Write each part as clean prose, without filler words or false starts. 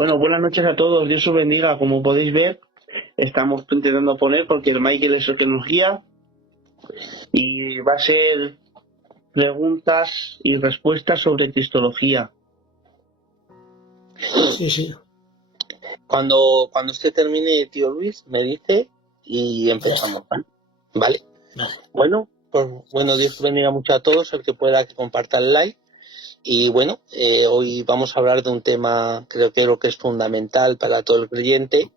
Bueno, buenas noches a todos, Dios os bendiga. Como podéis ver, estamos intentando poner porque el Michael es el que nos guía y va a ser preguntas y respuestas sobre cristología. Sí. Cuando usted termine, tío Luis, me dice y empezamos, ¿vale? Vale. Bueno, Dios bendiga mucho a todos, el que pueda que comparta el like. Y bueno, hoy vamos a hablar de un tema, creo que es fundamental para todo el creyente,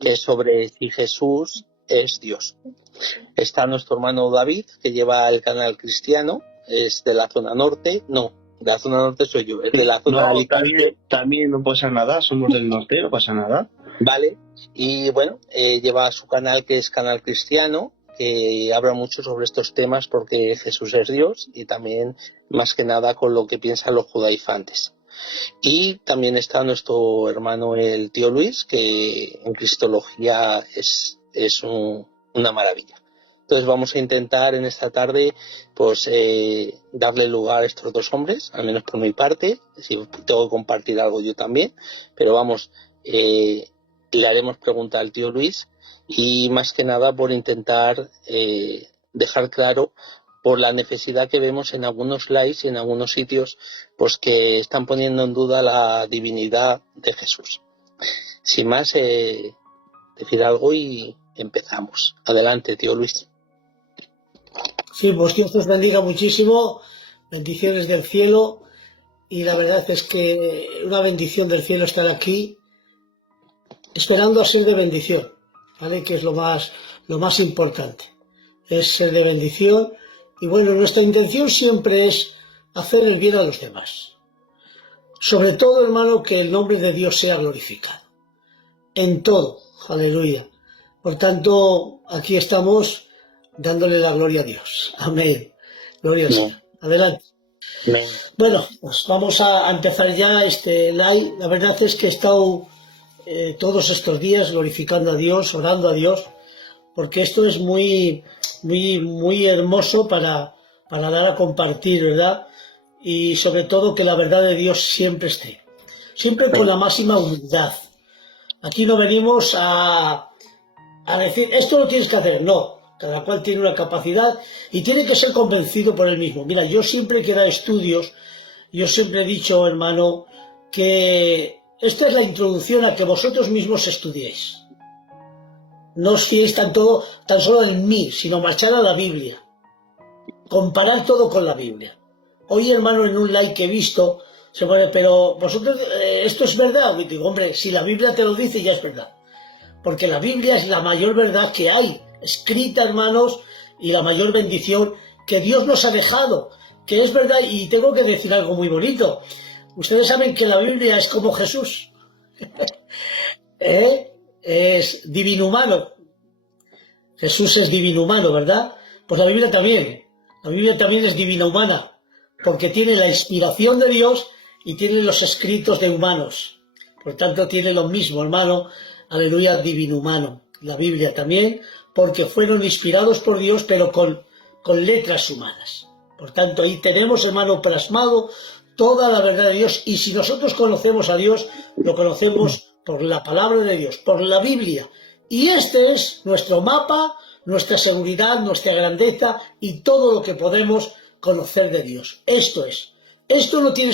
que es sobre si Jesús es Dios. Está nuestro hermano David, que lleva el canal cristiano, es de la zona norte, no, de la zona norte soy yo, es de la zona de Alicante. También no pasa nada, somos del norte, no pasa nada. Vale, y bueno, lleva su canal que es Canal Cristiano, que habla mucho sobre estos temas porque Jesús es Dios y también más que nada con lo que piensan los judaizantes. Y también está nuestro hermano el tío Luis, que en cristología es una maravilla. Entonces vamos a intentar en esta tarde pues darle lugar a estos dos hombres, al menos por mi parte, si tengo que compartir algo yo también, pero vamos, le haremos pregunta al tío Luis y más que nada por intentar dejar claro por la necesidad que vemos en algunos likes y en algunos sitios pues que están poniendo en duda la divinidad de Jesús. Sin más, decir algo y empezamos. Adelante, tío Luis. Sí, pues Dios os bendiga muchísimo, bendiciones del cielo, y la verdad es que una bendición del cielo estar aquí, esperando a ser de bendición, ¿vale? Que es lo más importante, es ser de bendición. Y bueno, nuestra intención siempre es hacer el bien a los demás. Sobre todo, hermano, que el nombre de Dios sea glorificado. En todo, aleluya. Por tanto, aquí estamos dándole la gloria a Dios. Amén. Gloria al Señor. Adelante. Amén. Bueno, pues vamos a empezar ya este live. La verdad es que he estado todos estos días glorificando a Dios, orando a Dios, porque esto es muy hermoso para dar a compartir, ¿verdad? Y sobre todo que la verdad de Dios siempre esté, siempre con la máxima humildad. Aquí no venimos a decir, esto lo tienes que hacer, no. Cada cual tiene una capacidad y tiene que ser convencido por él mismo. Mira, yo siempre que da estudios, yo siempre he dicho, hermano, que esta es la introducción a que vosotros mismos estudiéis. No os fiéis tan solo en mí, sino marchar a la Biblia. Comparar todo con la Biblia. Hoy, hermano, en un like que he visto, se pone, pero vosotros, ¿esto es verdad? Y digo, hombre, si la Biblia te lo dice, ya es verdad. Porque la Biblia es la mayor verdad que hay, escrita, hermanos, y la mayor bendición que Dios nos ha dejado, que es verdad. Y tengo que decir algo muy bonito. Ustedes saben que la Biblia es como Jesús. Es divino humano. Jesús es divino humano, ¿verdad? Pues la Biblia también. La Biblia también es divina humana, porque tiene la inspiración de Dios y tiene los escritos de humanos. Por tanto, tiene lo mismo, hermano. Aleluya, divino humano. La Biblia también, porque fueron inspirados por Dios, pero con letras humanas. Por tanto, ahí tenemos, hermano, plasmado toda la verdad de Dios. Y si nosotros conocemos a Dios, lo conocemos por la palabra de Dios, por la Biblia. Y este es nuestro mapa, nuestra seguridad, nuestra grandeza y todo lo que podemos conocer de Dios. Esto es. Esto nos tiene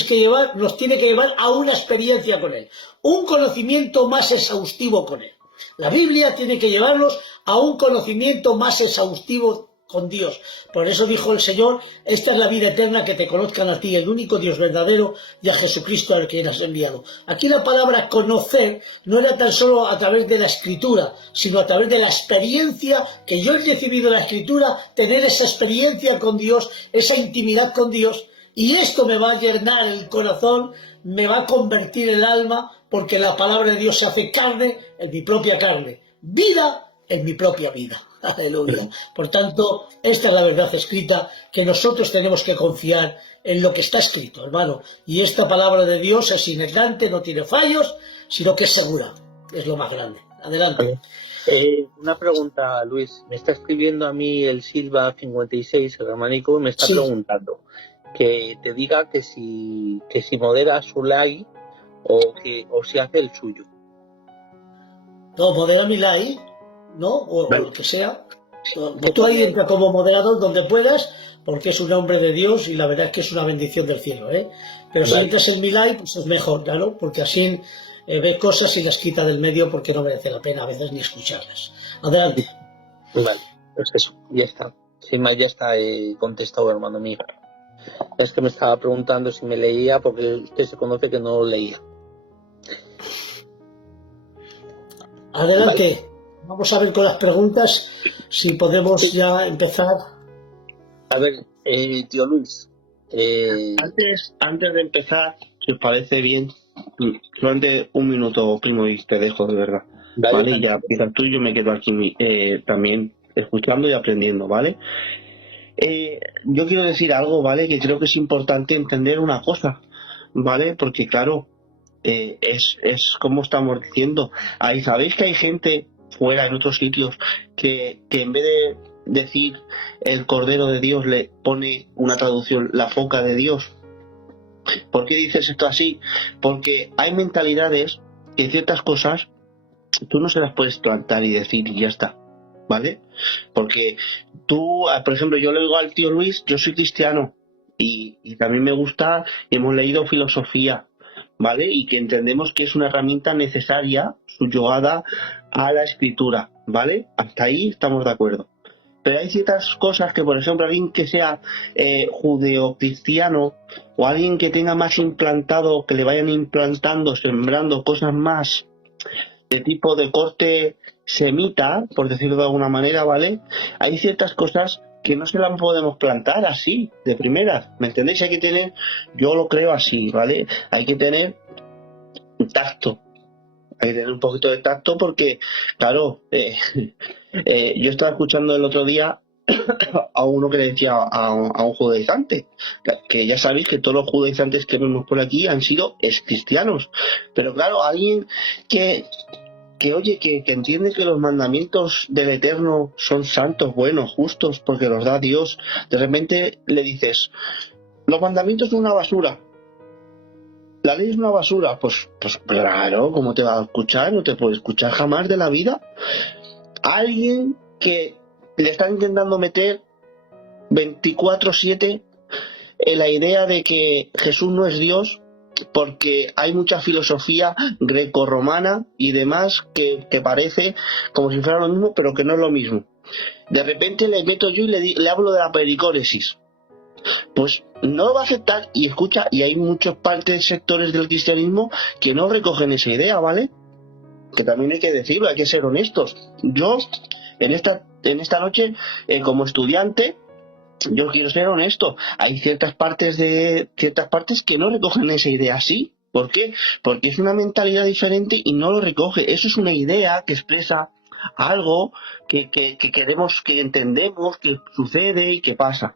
que llevar a una experiencia con Él, un conocimiento más exhaustivo con Él. La Biblia tiene que llevarnos a un conocimiento más exhaustivo con Dios. Por eso dijo el Señor, esta es la vida eterna, que te conozcan a ti, el único Dios verdadero, y a Jesucristo al que has enviado. Aquí la palabra conocer no era tan solo a través de la Escritura, sino a través de la experiencia que yo he recibido en la Escritura, tener esa experiencia con Dios, esa intimidad con Dios. Y esto me va a llenar el corazón, me va a convertir el alma, porque la palabra de Dios se hace carne en mi propia carne, vida en mi propia vida. Aleluya. Por tanto, esta es la verdad escrita, que nosotros tenemos que confiar en lo que está escrito, hermano. Y esta palabra de Dios es inerrante, no tiene fallos, sino que es segura. Es lo más grande. Adelante. Una pregunta, Luis. Me está escribiendo a mí el Silva 56, el hermanico, y me está preguntando que te diga que si modera su like o si hace el suyo. No, modera mi like, ¿no? O Vale. lo que sea. Pues tú ahí entra como moderador donde puedas, porque es un hombre de Dios y la verdad es que es una bendición del cielo, ¿eh? Pero si Vale. entras en mi like, pues es mejor, claro, porque así ve cosas y las quita del medio porque no merece la pena a veces ni escucharlas. Adelante. Vale, pues eso, ya está. Sin más, ya está contestado, hermano mío. Es que me estaba preguntando si me leía, porque usted se conoce que no lo leía. Adelante. Vamos a ver con las preguntas si podemos ya empezar. A ver, tío Luis. Antes de empezar, si os parece bien, solamente un minuto, primo, y te dejo de verdad. ¿Vale? Y ya empiezas tú y yo me quedo aquí también escuchando y aprendiendo, ¿vale? Yo quiero decir algo, ¿vale? Que creo que es importante entender una cosa, ¿vale? Porque claro, es como estamos diciendo. Ahí sabéis que hay gente fuera en otros sitios que en vez de decir el Cordero de Dios le pone una traducción la foca de Dios. ¿Por qué dices esto así? Porque hay mentalidades que ciertas cosas tú no se las puedes plantar y decir y ya está, ¿vale? Porque tú, por ejemplo, yo le digo al tío Luis, yo soy cristiano y también me gusta, hemos leído filosofía, ¿vale? Y que entendemos que es una herramienta necesaria, subyugada a la escritura, ¿vale? Hasta ahí estamos de acuerdo. Pero hay ciertas cosas que, por ejemplo, alguien que sea judeocristiano o alguien que tenga más implantado, que le vayan implantando, sembrando cosas más de tipo de corte semita, por decirlo de alguna manera, ¿vale? Hay ciertas cosas que no se las podemos plantar así, de primeras, ¿me entendéis? Hay que tener, yo lo creo así, ¿vale? Hay que tener tacto, hay que tener un poquito de tacto porque, claro, yo estaba escuchando el otro día a uno que le decía a un judaizante, que ya sabéis que todos los judaizantes que vemos por aquí han sido cristianos, pero claro, alguien que oye, que entiende que los mandamientos del Eterno son santos, buenos, justos, porque los da Dios, de repente le dices, los mandamientos son una basura, la ley es una basura, pues claro, ¿cómo te va a escuchar? No te puede escuchar jamás de la vida. Alguien que le está intentando meter 24/7 en la idea de que Jesús no es Dios, porque hay mucha filosofía grecorromana y demás que parece como si fuera lo mismo, pero que no es lo mismo. De repente le meto yo y le hablo de la pericóresis. Pues no lo va a aceptar y escucha, y hay muchas partes, sectores del cristianismo que no recogen esa idea, ¿vale? Que también hay que decirlo, hay que ser honestos. Yo, en esta noche, como estudiante, yo quiero ser honesto, hay ciertas partes que no recogen esa idea así. ¿Por qué? Porque es una mentalidad diferente y no lo recoge. Eso es una idea que expresa algo que queremos, que entendemos, que sucede y que pasa.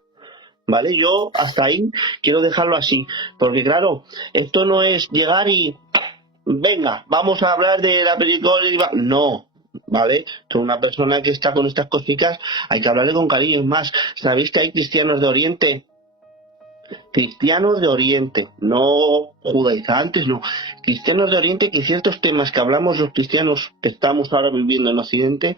¿Vale? Yo hasta ahí quiero dejarlo así. Porque claro, esto no es llegar y venga, vamos a hablar de la película. No, ¿vale? Soy una persona que está con estas cositas, hay que hablarle con cariño. Es más, ¿sabéis que hay cristianos de Oriente? Cristianos de Oriente, no judaizantes, no. Cristianos de Oriente, que ciertos temas que hablamos los cristianos que estamos ahora viviendo en Occidente,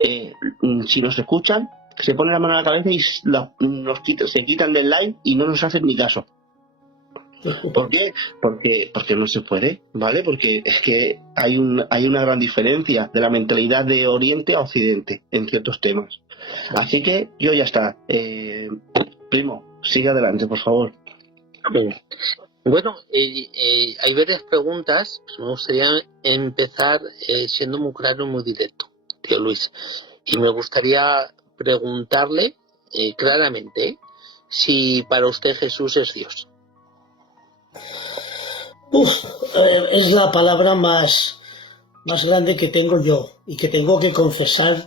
si nos escuchan, se ponen la mano a la cabeza y se quitan del live y no nos hacen ni caso. ¿Por qué? Porque no se puede, ¿vale? Porque es que hay una gran diferencia de la mentalidad de Oriente a Occidente en ciertos temas. Así que yo ya está. Primo, sigue adelante, por favor. Bueno, hay varias preguntas. Pues me gustaría empezar siendo muy claro y muy directo, tío Luis. Y me gustaría preguntarle claramente si para usted Jesús es Dios. Es la palabra más grande que tengo yo y que tengo que confesar.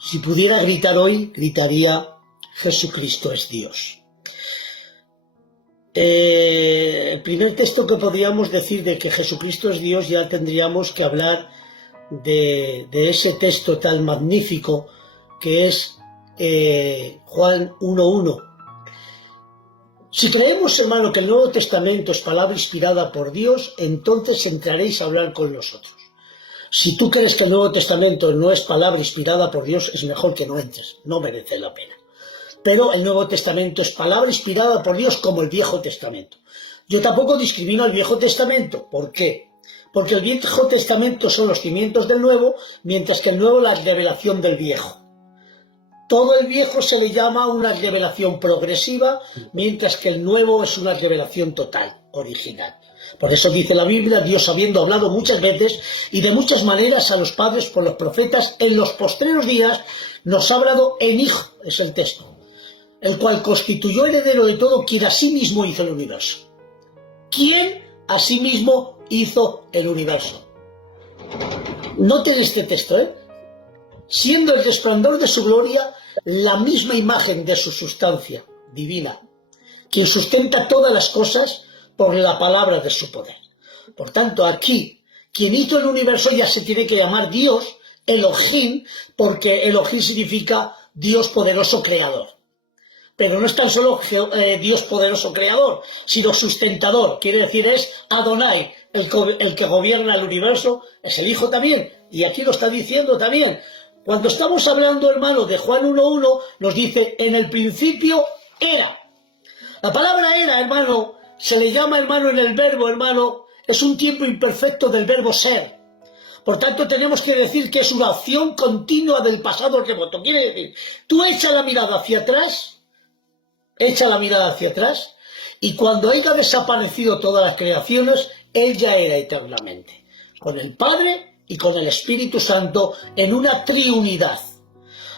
Si pudiera gritar hoy, gritaría Jesucristo es Dios. El primer texto que podríamos decir de que Jesucristo es Dios, ya tendríamos que hablar de ese texto tan magnífico que es Juan 1:1. Si creemos, hermano, que el Nuevo Testamento es palabra inspirada por Dios, entonces entraréis a hablar con nosotros. Si tú crees que el Nuevo Testamento no es palabra inspirada por Dios, es mejor que no entres, no merece la pena. Pero el Nuevo Testamento es palabra inspirada por Dios como el Viejo Testamento. Yo tampoco discrimino al Viejo Testamento. ¿Por qué? Porque el Viejo Testamento son los cimientos del Nuevo, mientras que el Nuevo la revelación del Viejo. Todo el Viejo se le llama una revelación progresiva, mientras que el Nuevo es una revelación total, original. Por eso dice la Biblia, Dios habiendo hablado muchas veces y de muchas maneras a los padres por los profetas, en los postreros días nos ha hablado en Hijo, es el texto, el cual constituyó heredero de todo, quien asimismo hizo el universo. ¿Quién asimismo hizo el universo? Noten este texto, siendo el resplandor de su gloria la misma imagen de su sustancia divina, quien sustenta todas las cosas por la palabra de su poder. Por tanto, aquí, quien hizo el universo ya se tiene que llamar Dios, Elohim, porque Elohim significa Dios poderoso creador. Pero no es tan solo Dios poderoso creador, sino sustentador. Quiere decir, es Adonai, el que gobierna el universo, es el Hijo también. Y aquí lo está diciendo también. Cuando estamos hablando, hermano, de Juan 1.1, nos dice, en el principio era. La palabra era, hermano, se le llama, hermano, en el verbo, hermano, es un tiempo imperfecto del verbo ser. Por tanto, tenemos que decir que es una acción continua del pasado remoto. Quiere decir, tú echa la mirada hacia atrás, y cuando haya desaparecido todas las creaciones, Él ya era eternamente, con el Padre y con el Espíritu Santo en una triunidad.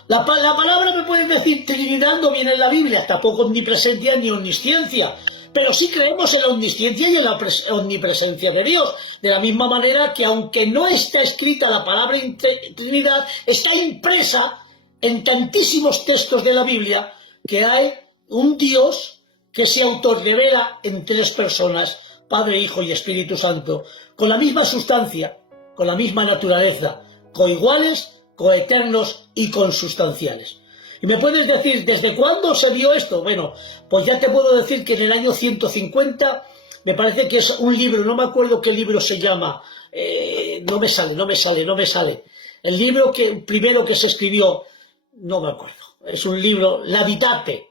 La palabra, me puedes decir, Trinidad no viene en la Biblia, tampoco omnipresencia ni omnisciencia, pero sí creemos en la omnisciencia y en la omnipresencia de Dios, de la misma manera que aunque no está escrita la palabra Trinidad, está impresa en tantísimos textos de la Biblia que hay un Dios que se autorrevela en tres personas, Padre, Hijo y Espíritu Santo, con la misma sustancia, con la misma naturaleza, coiguales, coeternos y consustanciales. Y me puedes decir, ¿desde cuándo se vio esto? Bueno, pues ya te puedo decir que en el año 150, me parece que es un libro, no me acuerdo qué libro se llama, no me sale. El libro primero que se escribió, no me acuerdo, es un libro, la Didache.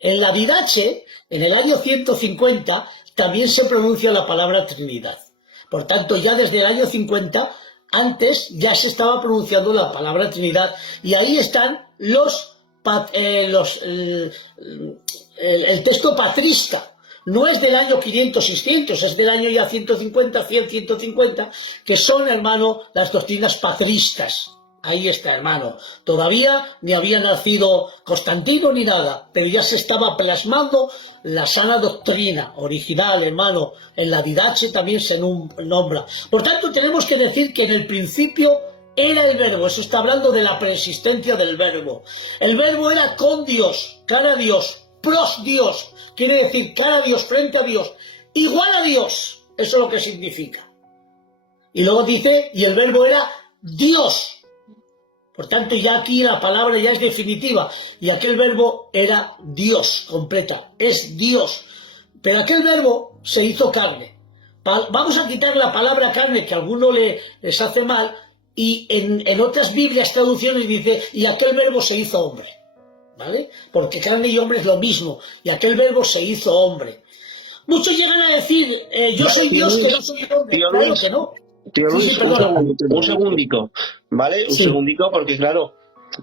En la Didache, en el año 150, también se pronuncia la palabra Trinidad. Por tanto, ya desde el año 50, antes ya se estaba pronunciando la palabra Trinidad, y ahí están el texto patrista. No es del año 500-600, es del año ya 150, 100, 150, que son, hermano, las doctrinas patristas. Ahí está, hermano. Todavía ni había nacido Constantino ni nada, pero ya se estaba plasmando la sana doctrina original, hermano. En la Didache también se nombra. Por tanto, tenemos que decir que en el principio era el verbo. Eso está hablando de la preexistencia del verbo. El verbo era con Dios, cara a Dios, pros Dios. Quiere decir cara a Dios, frente a Dios, igual a Dios. Eso es lo que significa. Y luego dice, y el verbo era Dios. Por tanto, ya aquí la palabra ya es definitiva. Y aquel verbo era Dios, completa. Es Dios. Pero aquel verbo se hizo carne. Vamos a quitar la palabra carne, que a alguno les hace mal. Y en otras Biblias, traducciones, dice, y aquel verbo se hizo hombre. ¿Vale? Porque carne y hombre es lo mismo. Y aquel verbo se hizo hombre. Muchos llegan a decir, yo soy Dios, que no soy hombre. Claro que no. Tío Luis, Sí, un segundico, ¿vale? Un segundico, porque claro,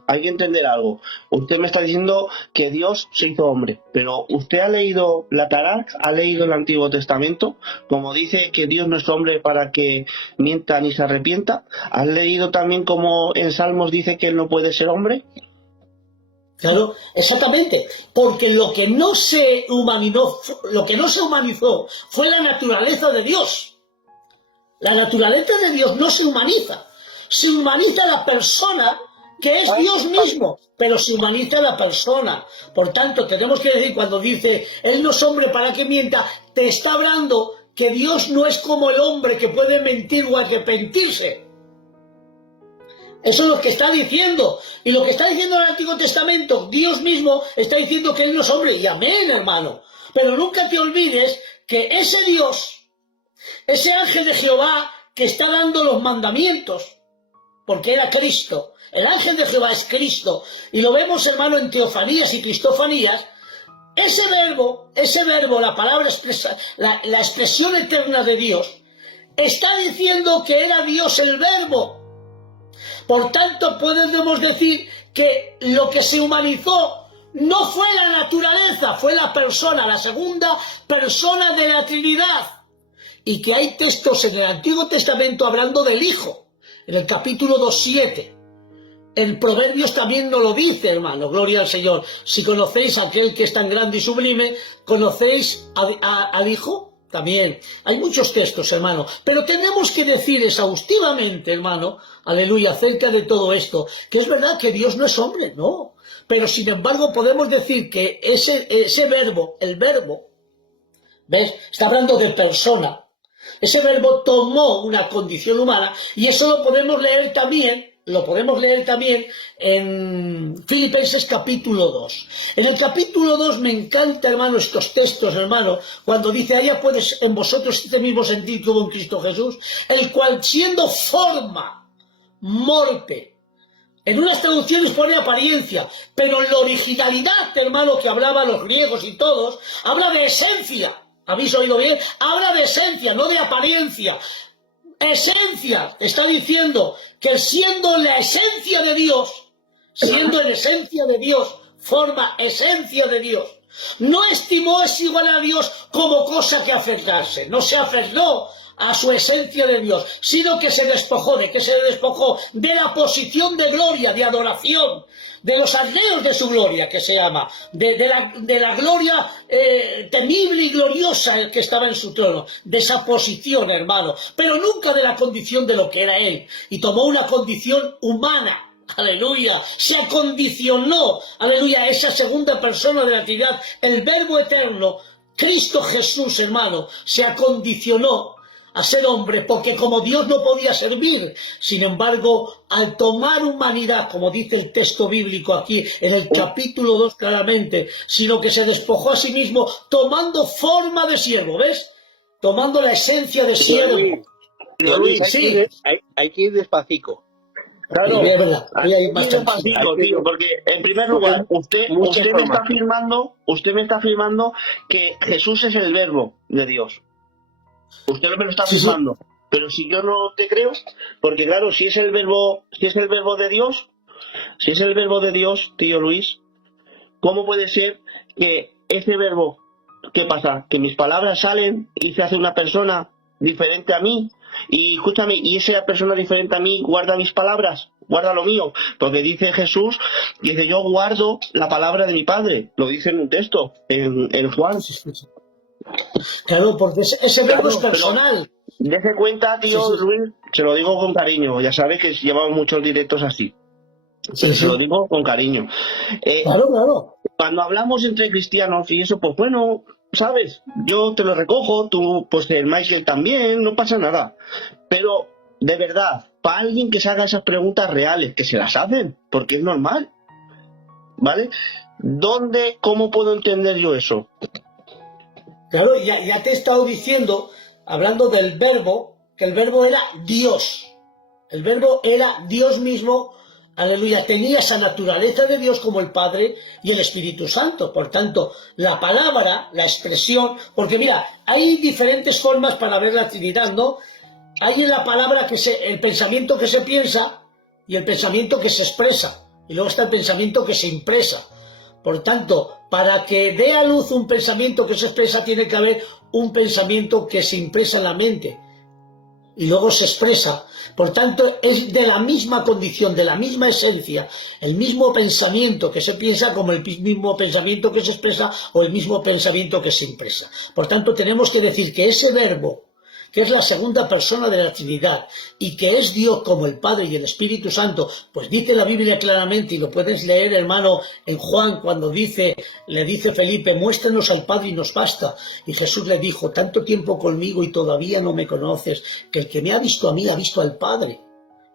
hay que entender algo. Usted me está diciendo que Dios se hizo hombre, pero ¿usted ha leído la Tanaj? ¿Ha leído el Antiguo Testamento? Como dice que Dios no es hombre para que mienta ni se arrepienta. ¿Has leído también como en Salmos dice que Él no puede ser hombre? Claro, exactamente, porque lo que no se humanizó fue la naturaleza de Dios. La naturaleza de Dios no se humaniza la persona que es Dios mismo, pero se humaniza la persona. Por tanto, tenemos que decir, cuando dice, Él no es hombre para que mienta, te está hablando que Dios no es como el hombre que puede mentir o arrepentirse. Eso es lo que está diciendo. Y lo que está diciendo en el Antiguo Testamento, Dios mismo está diciendo que Él no es hombre. Y amén, hermano. Pero nunca te olvides que ese Dios, ese ángel de Jehová que está dando los mandamientos, porque era Cristo. El ángel de Jehová es Cristo. Y lo vemos, hermano, en teofanías y cristofanías. Ese verbo, la palabra expresa, la expresión eterna de Dios, está diciendo que era Dios el verbo. Por tanto, podemos decir que lo que se humanizó no fue la naturaleza, fue la persona, la segunda persona de la Trinidad. Y que hay textos en el Antiguo Testamento hablando del Hijo, en el capítulo 2:7. En Proverbios también nos lo dice, hermano, gloria al Señor. Si conocéis a aquel que es tan grande y sublime, ¿conocéis al Hijo? También. Hay muchos textos, hermano. Pero tenemos que decir exhaustivamente, hermano, aleluya, acerca de todo esto, que es verdad que Dios no es hombre, no. Pero sin embargo podemos decir que ese verbo, el verbo, ¿ves? Está hablando de persona. Ese verbo tomó una condición humana y eso lo podemos leer también en Filipenses capítulo 2. En el capítulo 2 me encanta, hermano, estos textos, hermano, cuando dice, haya pues en vosotros este mismo sentir que hubo en Cristo Jesús, el cual siendo forma, morte, en unas traducciones pone apariencia, pero en la originalidad, hermano, que hablaban los griegos y todos, habla de esencia. ¿Habéis oído bien? Habla de esencia, no de apariencia. Esencia, está diciendo que siendo la esencia de Dios, siendo en esencia de Dios, forma esencia de Dios, no estimó es igual a Dios como cosa que aferrarse, no se aferró a su esencia de Dios, sino que se despojó de la posición de gloria, de adoración, de los arreos de su gloria, que se llama, de la gloria temible y gloriosa que estaba en su trono, de esa posición, hermano, pero nunca de la condición de lo que era él, y tomó una condición humana. Aleluya, se acondicionó, aleluya, esa segunda persona de la Trinidad, el Verbo eterno, Cristo Jesús, hermano, se acondicionó a ser hombre, porque como Dios no podía servir, sin embargo, al tomar humanidad, como dice el texto bíblico aquí, en el capítulo 2 claramente, sino que se despojó a sí mismo, tomando forma de siervo, ¿ves? Tomando la esencia de siervo. Luis, Sí. Hay que ir despacito. Claro, Es verdad, voy a ir más despacito, tío, porque en primer lugar, usted me está afirmando que Jesús es el verbo de Dios. Usted no me lo está afirmando. Sí. Pero si yo no te creo, porque claro, si es el verbo de Dios, tío Luis, ¿cómo puede ser que ese verbo, qué pasa? Que mis palabras salen y se hace una persona diferente a mí, y escúchame, y esa persona diferente a mí guarda mis palabras, guarda lo mío, porque dice Jesús, dice, yo guardo la palabra de mi Padre, lo dice en un texto, en Juan. Claro, porque ese verbo es personal. Dese cuenta, tío Luis, se lo digo con cariño, ya sabes que llevamos muchos directos así. Se lo digo con cariño. Claro. Cuando hablamos entre cristianos y eso, pues bueno, ¿sabes? Yo te lo recojo, tú, pues el Michael también, no pasa nada. Pero, de verdad, para alguien que se haga esas preguntas reales, que se las hacen, porque es normal, ¿vale? ¿Cómo puedo entender yo eso? Claro, ya te he estado diciendo, hablando del verbo, que el verbo era Dios. El verbo era Dios mismo, aleluya, tenía esa naturaleza de Dios como el Padre y el Espíritu Santo. Por tanto, la palabra, la expresión, porque mira, hay diferentes formas para ver la Trinidad, ¿no? Hay en la palabra el pensamiento que se piensa y el pensamiento que se expresa. Y luego está el pensamiento que se impresa. Por tanto, para que dé a luz un pensamiento que se expresa, tiene que haber un pensamiento que se impresa en la mente y luego se expresa. Por tanto, es de la misma condición, de la misma esencia, el mismo pensamiento que se piensa como el mismo pensamiento que se expresa o el mismo pensamiento que se impresa. Por tanto, tenemos que decir que ese verbo, que es la segunda persona de la Trinidad y que es Dios como el Padre y el Espíritu Santo, pues dice la Biblia claramente, y lo puedes leer, hermano, en Juan, cuando le dice Felipe, muéstranos al Padre y nos basta. Y Jesús le dijo, tanto tiempo conmigo y todavía no me conoces, que el que me ha visto a mí ha visto al Padre.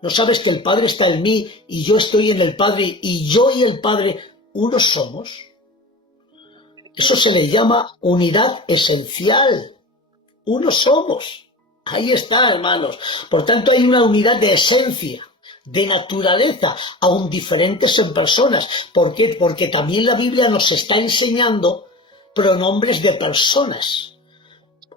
¿No sabes que el Padre está en mí y yo estoy en el Padre y yo y el Padre uno somos? Eso se le llama unidad esencial. Uno somos. Ahí está, hermanos. Por tanto, hay una unidad de esencia, de naturaleza, aún diferentes en personas. ¿Por qué? Porque también la Biblia nos está enseñando pronombres de personas.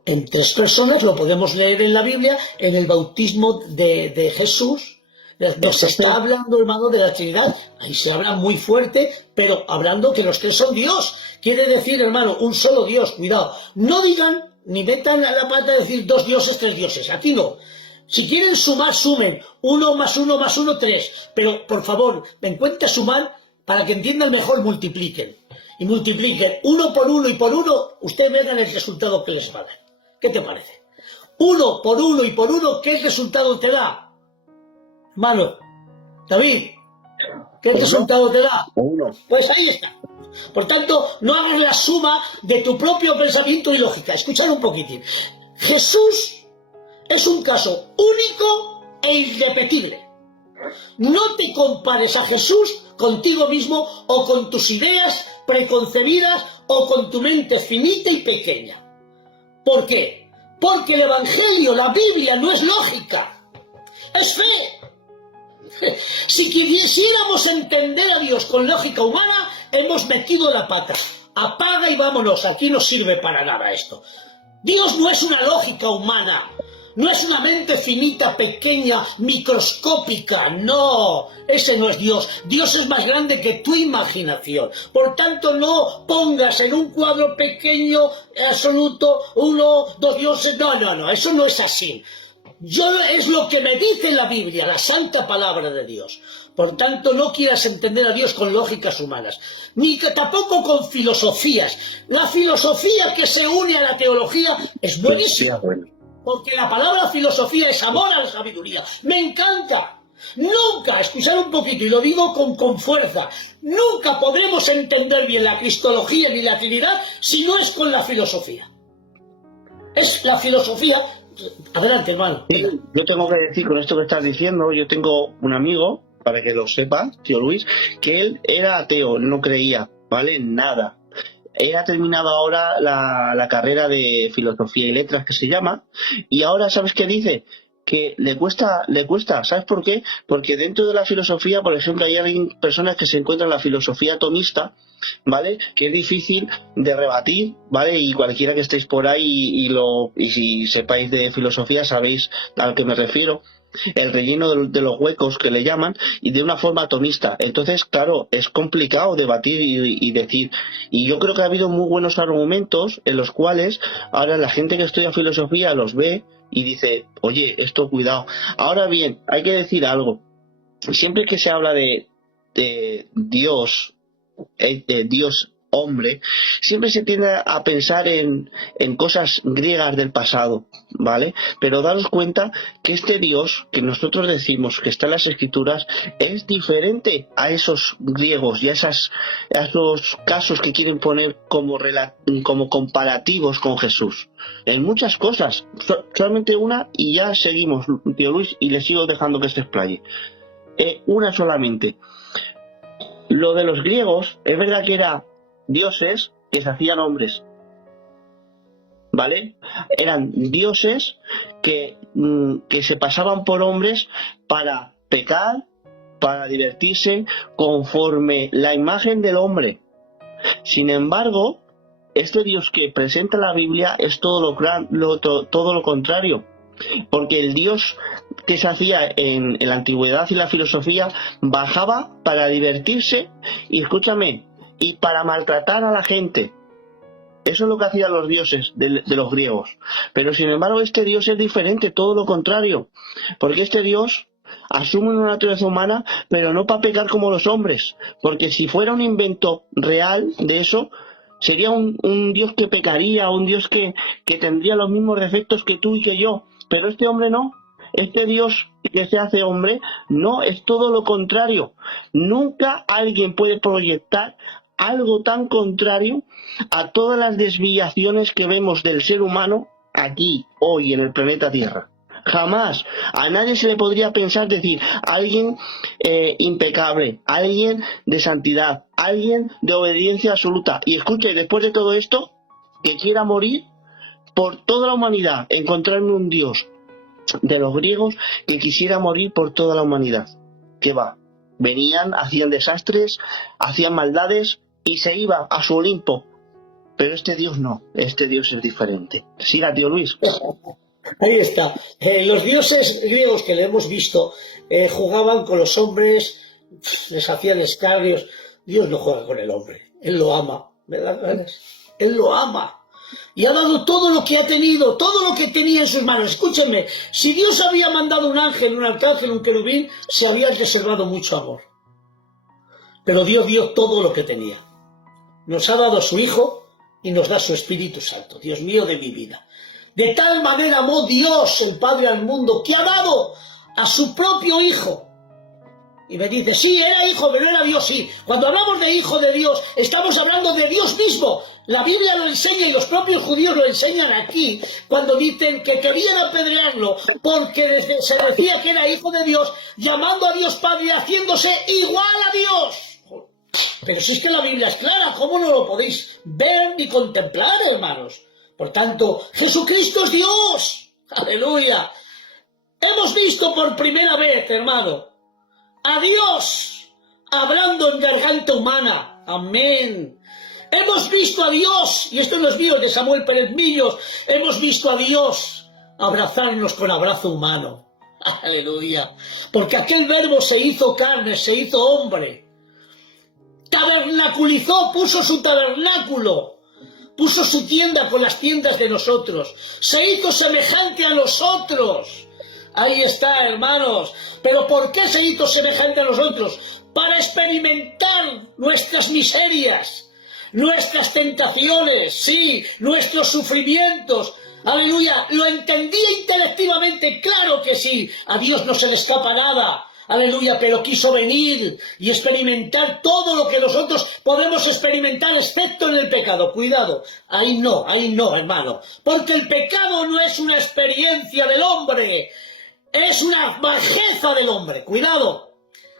En 3 personas lo podemos leer en la Biblia, en el bautismo de Jesús. Nos está hablando, hermano, de la Trinidad. Ahí se habla muy fuerte, pero hablando que los 3 son Dios. Quiere decir, hermano, un solo Dios. Cuidado. No digan ni metan a la pata de decir 2 dioses, 3 dioses. Aquí no. Si quieren sumar, sumen. 1 más 1 más 1, 3. Pero, por favor, en cuenta sumar, para que entiendan mejor, multipliquen. Y multipliquen 1 por 1 y por 1, ustedes vean el resultado que les va a dar. ¿Qué te parece? 1 por 1 y por 1, ¿qué resultado te da? Hermano, David, ¿qué resultado te da? 1. Pues ahí está. Por tanto, no hagas la suma de tu propio pensamiento y lógica. Escuchad un poquitín. Jesús es un caso único e irrepetible. No te compares a Jesús contigo mismo o con tus ideas preconcebidas o con tu mente finita y pequeña. ¿Por qué? Porque el Evangelio, la Biblia, no es lógica, es fe. Si quisiéramos entender a Dios con lógica humana, hemos metido la pata. Apaga y vámonos, aquí no sirve para nada esto. Dios no es una lógica humana, no es una mente finita, pequeña, microscópica, no, ese no es Dios. Dios es más grande que tu imaginación. Por tanto, no pongas en un cuadro pequeño, absoluto, 1, 2 dioses, no, eso no es así. Es lo que me dice la Biblia, la santa palabra de Dios. Por tanto, no quieras entender a Dios con lógicas humanas, ni que tampoco con filosofías. La filosofía que se une a la teología es buenísima, porque la palabra filosofía es amor a la sabiduría. ¡Me encanta! Nunca, escuchad un poquito, y lo digo con fuerza, nunca podremos entender bien la cristología ni la Trinidad si no es con la filosofía. Es la filosofía. Adelante, hermano. Sí, yo tengo que decir con esto que estás diciendo, yo tengo un amigo, para que lo sepa, tío Luis, que él era ateo, no creía, ¿vale? Nada. Él ha terminado ahora la carrera de filosofía y letras que se llama, y ahora, ¿sabes qué dice? Que le cuesta, ¿sabes por qué? Porque dentro de la filosofía, por ejemplo, hay personas que se encuentran en la filosofía atomista, ¿vale? Que es difícil de rebatir, ¿vale? Y cualquiera que estéis por ahí y si sepáis de filosofía sabéis a lo que me refiero. El relleno de los huecos que le llaman, y de una forma atomista. Entonces, claro, es complicado debatir y decir, y yo creo que ha habido muy buenos argumentos en los cuales ahora la gente que estudia filosofía los ve y dice, oye, esto cuidado. Ahora bien, hay que decir algo. Siempre que se habla de Dios, Dios hombre, siempre se tiende a pensar en cosas griegas del pasado, ¿vale? Pero daros cuenta que este Dios que nosotros decimos que está en las Escrituras es diferente a esos griegos y a esos casos que quieren poner como comparativos con Jesús. En muchas cosas, solamente una y ya seguimos, tío Luis, y le sigo dejando que se explaye. Una solamente. Lo de los griegos, es verdad que era dioses que se hacían hombres, ¿vale? Eran dioses que se pasaban por hombres para pecar, para divertirse, conforme la imagen del hombre. Sin embargo, este Dios que presenta la Biblia es todo lo contrario. Porque el Dios que se hacía en la antigüedad y la filosofía bajaba para divertirse y, escúchame, y para maltratar a la gente. Eso es lo que hacían los dioses de los griegos. Pero sin embargo este Dios es diferente, todo lo contrario. Porque este Dios asume una naturaleza humana, pero no para pecar como los hombres. Porque si fuera un invento real de eso, sería un Dios que pecaría, un Dios que tendría los mismos defectos que tú y que yo. Pero este hombre no. Este Dios que se hace hombre no, es todo lo contrario. Nunca alguien puede proyectar algo tan contrario a todas las desviaciones que vemos del ser humano aquí, hoy, en el planeta Tierra. Jamás. A nadie se le podría pensar decir alguien impecable, alguien de santidad, alguien de obediencia absoluta. Y escuche, después de todo esto, que quiera morir por toda la humanidad, encontrarme un Dios de los griegos que quisiera morir por toda la humanidad. ¿Qué va? Venían, hacían desastres, hacían maldades y se iba a su Olimpo. Pero este Dios no, este Dios es diferente. Siga, tío Luis. Ahí está. Los dioses griegos que le hemos visto jugaban con los hombres, les hacían escarnios. Dios no juega con el hombre, Él lo ama, ¿verdad? Él lo ama. Y ha dado todo lo que ha tenido, todo lo que tenía en sus manos. Escúchenme, si Dios había mandado un ángel, un arcángel, un querubín, se había reservado mucho amor. Pero Dios dio todo lo que tenía. Nos ha dado su Hijo y nos da su Espíritu Santo. Dios mío de mi vida. De tal manera amó Dios, el Padre, al mundo, que ha dado a su propio Hijo. Y me dice, sí, era hijo, pero era Dios, sí. Cuando hablamos de hijo de Dios, estamos hablando de Dios mismo. La Biblia lo enseña y los propios judíos lo enseñan aquí, cuando dicen que querían apedrearlo porque se decía que era hijo de Dios, llamando a Dios Padre, haciéndose igual a Dios. Pero si es que la Biblia es clara, ¿cómo no lo podéis ver ni contemplar, hermanos? Por tanto, Jesucristo es Dios. ¡Aleluya! Hemos visto por primera vez, hermano, a Dios hablando en garganta humana. Amén. Hemos visto a Dios, y esto no es mío, de Samuel Pérez Millos, hemos visto a Dios abrazarnos con abrazo humano. Aleluya. Porque aquel verbo se hizo carne, se hizo hombre. Tabernaculizó, puso su tabernáculo, puso su tienda con las tiendas de nosotros. Se hizo semejante a nosotros. Ahí está, hermanos. ¿Pero por qué se hizo semejante a nosotros? Para experimentar nuestras miserias, nuestras tentaciones, sí, nuestros sufrimientos. Aleluya, lo entendía intelectivamente, claro que sí. A Dios no se le escapa nada. Aleluya, pero quiso venir y experimentar todo lo que nosotros podemos experimentar, excepto en el pecado. Cuidado, ahí no, hermano. Porque el pecado no es una experiencia del hombre. Es una bajeza del hombre. Cuidado.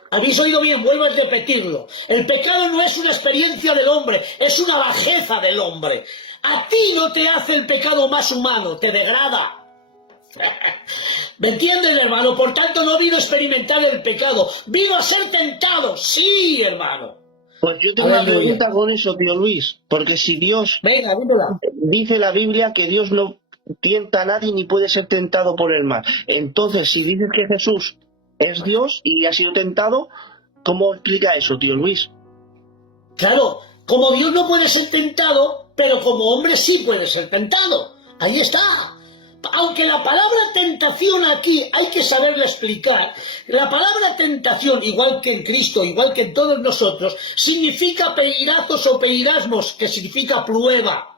¿Habéis oído bien? Vuelvo a repetirlo. El pecado no es una experiencia del hombre, es una bajeza del hombre. A ti no te hace el pecado más humano, te degrada. ¿Me entienden, hermano? Por tanto, no vino a experimentar el pecado, vino a ser tentado. Sí, hermano. Pues yo tengo una pregunta con eso, tío Luis. Porque si Dios... Venga, dímela. Dice la Biblia que Dios no tienta a nadie ni puede ser tentado por el mal. Entonces, si dices que Jesús es Dios y ha sido tentado, ¿cómo explica eso, tío Luis? Claro, como Dios no puede ser tentado, pero como hombre sí puede ser tentado. Ahí está. Aunque la palabra tentación aquí hay que saberla explicar, la palabra tentación, igual que en Cristo, igual que en todos nosotros, significa peirazos o peirasmos, que significa prueba.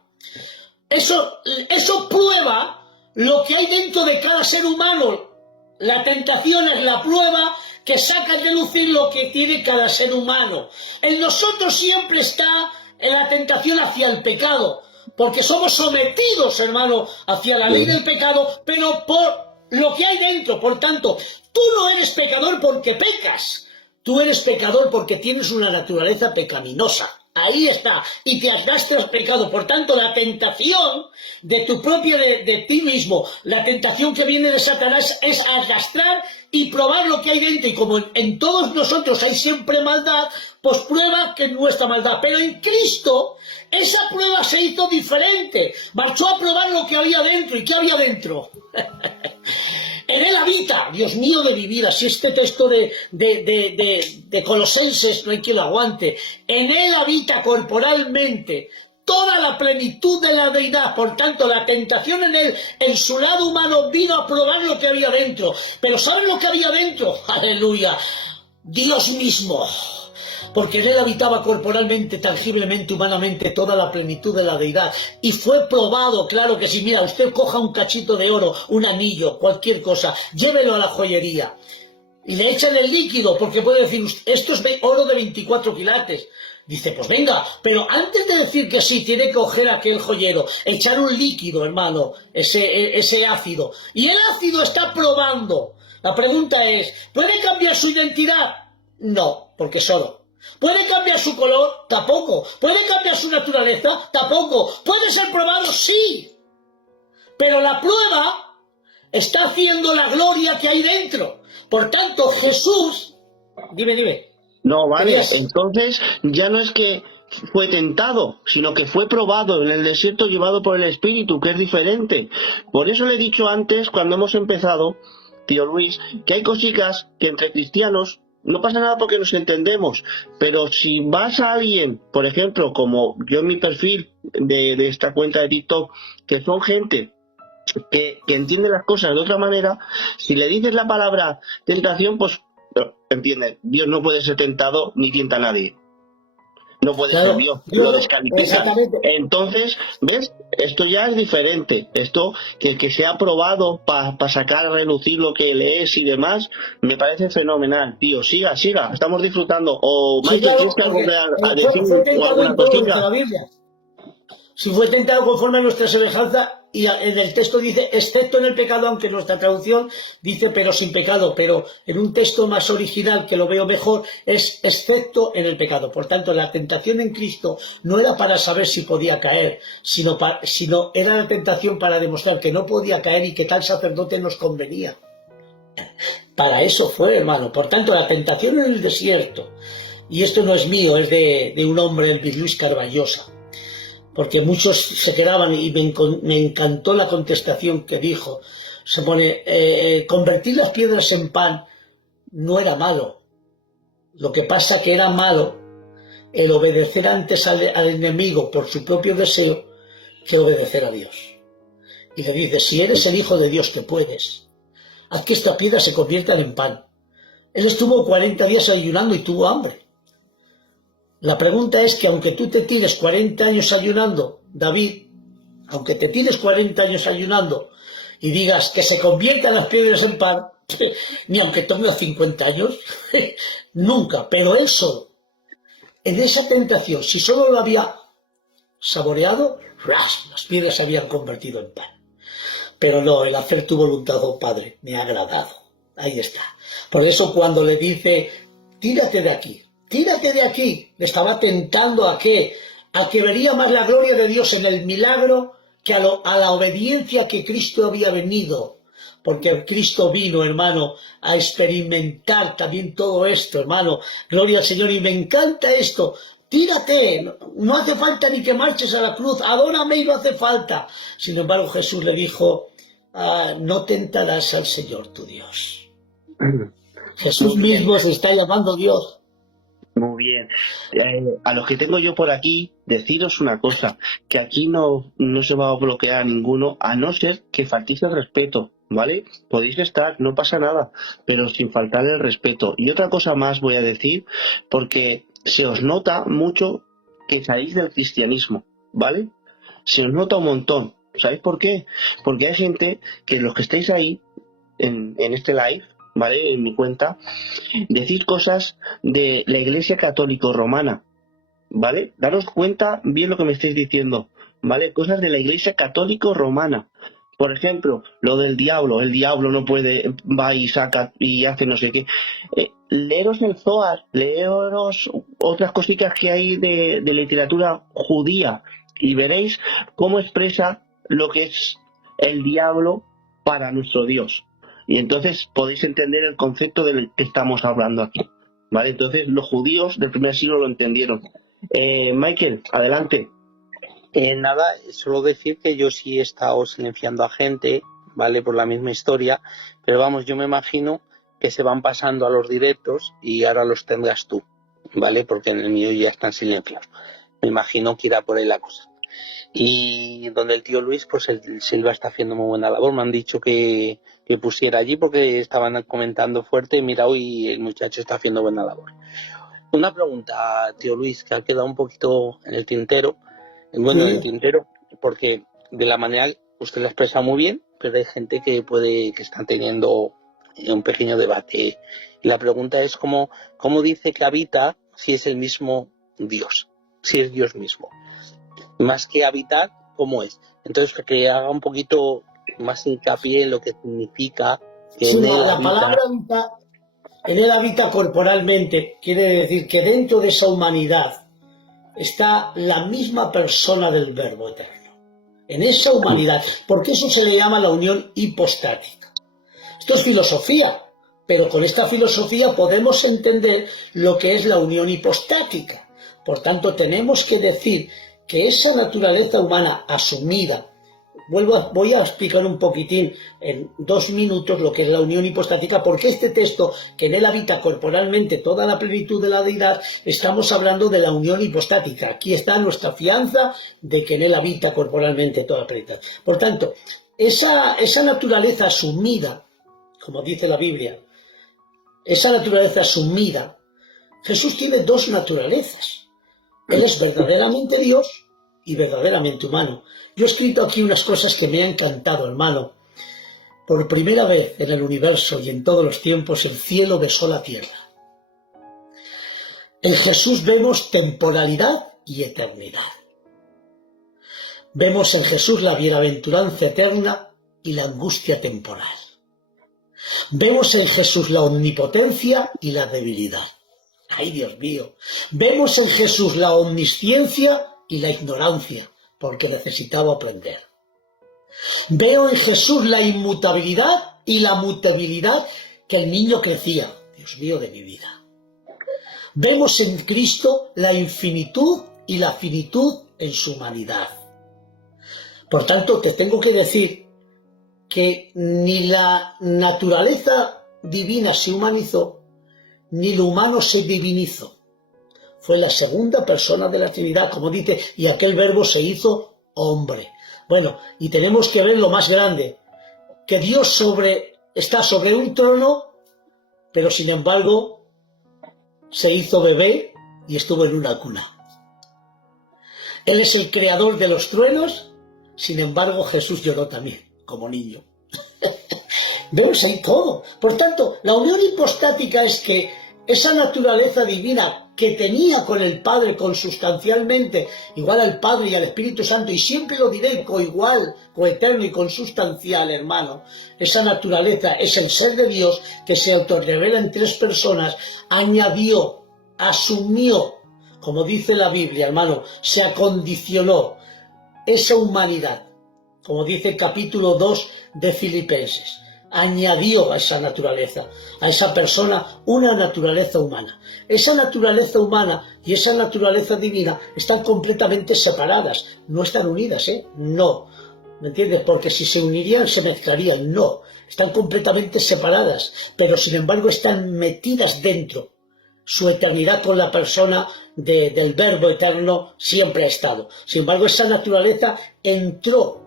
Eso prueba lo que hay dentro de cada ser humano. La tentación es la prueba que saca de lucir lo que tiene cada ser humano. En nosotros siempre está la tentación hacia el pecado, porque somos sometidos, hermano, hacia la ley del pecado, pero por lo que hay dentro. Por tanto, tú no eres pecador porque pecas, tú eres pecador porque tienes una naturaleza pecaminosa. Ahí está, y te arrastras pecado. Por tanto, la tentación de tu propia, de ti mismo, la tentación que viene de Satanás es arrastrar y probar lo que hay dentro. Y como en todos nosotros hay siempre maldad, pues prueba que es nuestra maldad. Pero en Cristo, esa prueba se hizo diferente. Marchó a probar lo que había dentro. ¿Y qué había dentro? En él habita, Dios mío de mi vida, si este texto de Colosenses no hay quien lo aguante, en él habita corporalmente toda la plenitud de la deidad. Por tanto, la tentación en él, en su lado humano, vino a probar lo que había dentro. Pero ¿saben lo que había dentro? Aleluya, Dios mismo. Porque en él habitaba corporalmente, tangiblemente, humanamente, toda la plenitud de la deidad. Y fue probado, claro que sí. Mira, usted coja un cachito de oro, un anillo, cualquier cosa, llévelo a la joyería y le echan el líquido, porque puede decir, esto es oro de 24 quilates. Dice, pues venga, pero antes de decir que sí, tiene que coger aquel joyero, echar un líquido, hermano, ese ácido. Y el ácido está probando. La pregunta es, ¿puede cambiar su identidad? No, porque es oro. ¿Puede cambiar su color? Tampoco. ¿Puede cambiar su naturaleza? Tampoco. ¿Puede ser probado? Sí. Pero la prueba está haciendo la gloria que hay dentro. Por tanto, Jesús... Dime. No, vale, entonces ya no es que fue tentado, sino que fue probado en el desierto llevado por el Espíritu, que es diferente. Por eso le he dicho antes, cuando hemos empezado, tío Luis, que hay cositas que entre cristianos no pasa nada porque nos entendemos, pero si vas a alguien, por ejemplo, como yo en mi perfil de esta cuenta de TikTok, que son gente que entiende las cosas de otra manera, si le dices la palabra tentación, pues entiende, Dios no puede ser tentado ni tienta a nadie. No puede ser Dios, lo descalifica. Entonces, ¿ves? Esto ya es diferente. Esto, que sea aprobado para sacar a relucir lo que lees y demás, me parece fenomenal. Tío, siga. Estamos disfrutando. O sí, Michael, claro, ¿tienes que a decir fue o alguna cosilla? Si fue tentado conforme a nuestra semejanza, y en el texto dice, excepto en el pecado, aunque nuestra traducción dice, pero sin pecado, pero en un texto más original, que lo veo mejor, es excepto en el pecado. Por tanto, la tentación en Cristo no era para saber si podía caer, sino era la tentación para demostrar que no podía caer y que tal sacerdote nos convenía. Para eso fue, hermano. Por tanto, la tentación en el desierto, y esto no es mío, es de un hombre, el de Luis Carballosa, porque muchos se quedaban y me encantó la contestación que dijo. Se pone, convertir las piedras en pan no era malo. Lo que pasa que era malo el obedecer antes al enemigo por su propio deseo que obedecer a Dios. Y le dice, si eres el Hijo de Dios que puedes, haz que esta piedra se convierta en pan. Él estuvo 40 días ayunando y tuvo hambre. La pregunta es que aunque tú te tires 40 años ayunando, David, aunque te tires 40 años ayunando y digas que se conviertan las piedras en pan, ni aunque tome 50 años, nunca, pero él solo, en esa tentación, si solo lo había saboreado, las piedras se habían convertido en pan. Pero no, el hacer tu voluntad, oh Padre, me ha agradado. Ahí está. Por eso cuando le dice, tírate de aquí, le estaba tentando ¿a qué? A que vería más la gloria de Dios en el milagro que a la obediencia que Cristo había venido. Porque Cristo vino, hermano, a experimentar también todo esto, hermano. Gloria al Señor. Y me encanta esto. Tírate, no hace falta ni que marches a la cruz, adórame y no hace falta. Sin embargo, Jesús le dijo, no tentarás al Señor tu Dios. Jesús mismo se está llamando Dios. Muy bien. A los que tengo yo por aquí, deciros una cosa, que aquí no se va a bloquear a ninguno, a no ser que faltéis el respeto, ¿vale? Podéis estar, no pasa nada, pero sin faltar el respeto. Y otra cosa más voy a decir, porque se os nota mucho que salís del cristianismo, ¿vale? Se os nota un montón. ¿Sabéis por qué? Porque hay gente que los que estáis ahí, en este live, ¿vale? En mi cuenta, decís cosas de la Iglesia Católica Romana, ¿vale? Daros cuenta bien lo que me estáis diciendo, ¿vale? Cosas de la Iglesia Católica Romana. Por ejemplo, lo del diablo, el diablo no puede, va y saca y hace no sé qué. Leeros el Zohar, leeros otras cositas que hay de literatura judía y veréis cómo expresa lo que es el diablo para nuestro Dios. Y entonces podéis entender el concepto del que estamos hablando aquí, ¿vale? Entonces los judíos del primer siglo lo entendieron. Michael, adelante. Nada, solo decir que yo sí he estado silenciando a gente, ¿vale? Por la misma historia, pero vamos, yo me imagino que se van pasando a los directos y ahora los tendrás tú, ¿vale? Porque en el mío ya están silenciados. Me imagino que irá por ahí la cosa. Y donde el tío Luis, pues el Silva está haciendo muy buena labor. Me han dicho que pusiera allí porque estaban comentando fuerte y mira, hoy el muchacho está haciendo buena labor. Una pregunta, tío Luis, que ha quedado un poquito en el tintero. Bueno, en el tintero, porque de la manera usted la expresa muy bien, pero hay gente que están teniendo un pequeño debate. Y la pregunta es cómo dice que habita, si es el mismo Dios, si es Dios mismo. Más que habitar, ¿cómo es? Entonces, que haga un poquito más hincapié en lo que significa que Sí, en él la habita. palabra habita, en él habita corporalmente, quiere decir que dentro de esa humanidad está la misma persona del Verbo eterno. En esa humanidad, porque eso se le llama la unión hipostática. Esto es filosofía, pero con esta filosofía podemos entender lo que es la unión hipostática. Por tanto, tenemos que decir que esa naturaleza humana asumida, voy a explicar un poquitín en 2 minutos lo que es la unión hipostática, porque este texto, que en él habita corporalmente toda la plenitud de la deidad, estamos hablando de la unión hipostática. Aquí está nuestra fianza de que en él habita corporalmente toda la plenitud. Por tanto, esa naturaleza asumida, como dice la Biblia, esa naturaleza asumida, Jesús tiene 2 naturalezas. Él es verdaderamente Dios y verdaderamente humano. Yo he escrito aquí unas cosas que me han encantado, hermano. Por primera vez en el universo y en todos los tiempos, el cielo besó la tierra. En Jesús vemos temporalidad y eternidad. Vemos en Jesús la bienaventuranza eterna y la angustia temporal. Vemos en Jesús la omnipotencia y la debilidad. ¡Ay, Dios mío! Vemos en Jesús la omnisciencia y la ignorancia, porque necesitaba aprender. Veo en Jesús la inmutabilidad y la mutabilidad, que el niño crecía. Dios mío de mi vida. Vemos en Cristo la infinitud y la finitud en su humanidad. Por tanto, te tengo que decir que ni la naturaleza divina se humanizó, ni lo humano se divinizó. Fue la segunda persona de la Trinidad, como dice, y aquel verbo se hizo hombre. Bueno, y tenemos que ver lo más grande, que Dios está sobre un trono, pero sin embargo se hizo bebé y estuvo en una cuna. Él es el creador de los truenos, sin embargo Jesús lloró también, como niño. Vemos ahí todo. Por tanto, la unión hipostática es que esa naturaleza divina que tenía con el Padre consustancialmente, igual al Padre y al Espíritu Santo, y siempre lo diré, coigual, coeterno y consustancial, hermano, esa naturaleza es el ser de Dios que se autorrevela en 3 personas, añadió, asumió, como dice la Biblia, hermano, se acondicionó esa humanidad, como dice el capítulo 2 de Filipenses. Añadió a esa naturaleza, a esa persona, una naturaleza humana. Esa naturaleza humana y esa naturaleza divina están completamente separadas, no están unidas, no, ¿me entiendes? Porque si se unirían se mezclarían, no, están completamente separadas, pero sin embargo están metidas dentro. Su eternidad con la persona del Verbo eterno siempre ha estado. Sin embargo, esa naturaleza entró.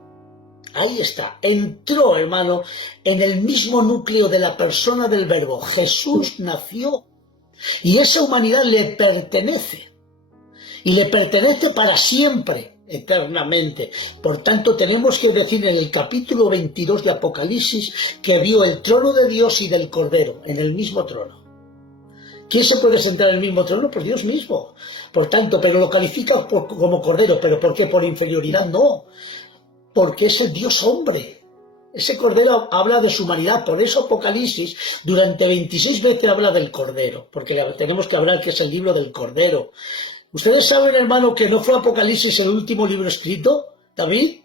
Ahí está, entró, hermano, en el mismo núcleo de la persona del Verbo. Jesús nació y esa humanidad le pertenece. Y le pertenece para siempre, eternamente. Por tanto, tenemos que decir en el capítulo 22 de Apocalipsis que vio el trono de Dios y del Cordero en el mismo trono. ¿Quién se puede sentar en el mismo trono? Pues Dios mismo. Por tanto, pero lo califica como Cordero. ¿Pero por qué? ¿Por inferioridad? No. Porque es el Dios hombre. Ese Cordero habla de su humanidad. Por eso Apocalipsis durante 26 veces habla del Cordero. Porque tenemos que hablar que es el libro del Cordero. ¿Ustedes saben, hermano, que no fue Apocalipsis el último libro escrito, David?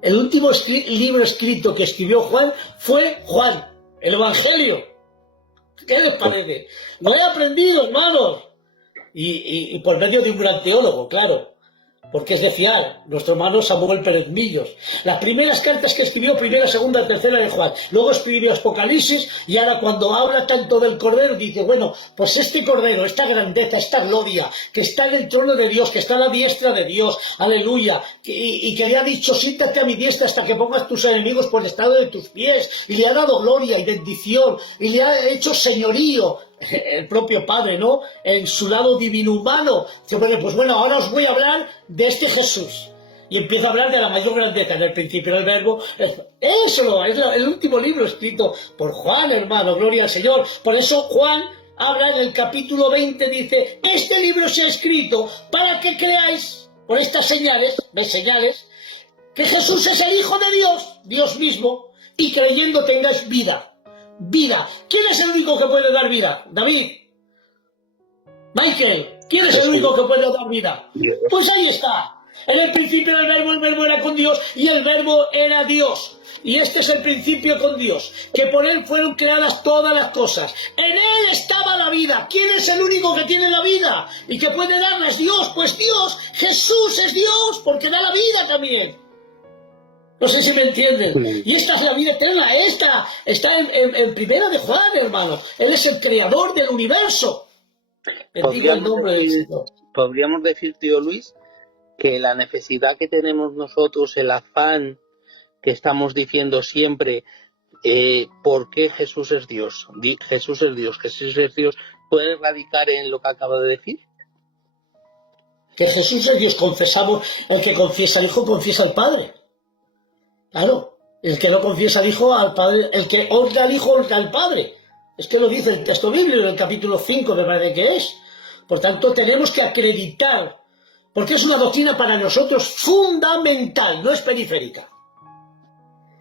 El último libro escrito que escribió Juan fue Juan, el Evangelio. ¿Qué les parece? Lo he aprendido, hermanos. Y por medio de un gran teólogo, claro. Porque es de fiar, nuestro hermano Samuel Pérez Millos. Las primeras cartas que escribió, primera, segunda, tercera de Juan. Luego escribió Apocalipsis y ahora cuando habla tanto del Cordero dice, bueno, pues este Cordero, esta grandeza, esta gloria, que está en el trono de Dios, que está a la diestra de Dios, aleluya, y que le ha dicho, siéntate a mi diestra hasta que pongas tus enemigos por el estado de tus pies, y le ha dado gloria y bendición, y le ha hecho señorío, el propio Padre, ¿no? En su lado divino humano. Pues bueno, ahora os voy a hablar de este Jesús. Y empiezo a hablar de la mayor grandeza. En el principio del Verbo. Eso es el último libro escrito por Juan, hermano. Gloria al Señor. Por eso Juan habla en el capítulo 20, dice, este libro se ha escrito para que creáis, por estas señales, ¿ves señales? Que Jesús es el Hijo de Dios, Dios mismo, y creyendo tengáis vida. Vida. ¿Quién es el único que puede dar vida? David. Michael. ¿Quién es el único que puede dar vida? Pues ahí está. En el principio del verbo, el verbo era con Dios y el verbo era Dios. Y este es el principio con Dios, que por él fueron creadas todas las cosas. En él estaba la vida. ¿Quién es el único que tiene la vida y que puede darla? Es Dios. Pues Dios, Jesús es Dios, porque da la vida también. No sé si me entienden. Y esta es la vida eterna. Esta está en Primera de Juan, hermano. Él es el creador del universo. Bendiga el nombre del Señor. Podríamos decir, tío Luis, que la necesidad que tenemos nosotros, el afán que estamos diciendo siempre, ¿por qué Jesús es Dios? Jesús es Dios, Jesús es Dios, ¿puede radicar en lo que acabo de decir? Que Jesús es Dios, confesamos. El que confiesa al Hijo, confiesa al Padre. Claro, el que no confiesa al Hijo, al Padre, el que honra al Hijo, honra al Padre. Es que lo dice el texto bíblico, en el capítulo 5, me parece que es. Por tanto, tenemos que acreditar, porque es una doctrina para nosotros fundamental, no es periférica,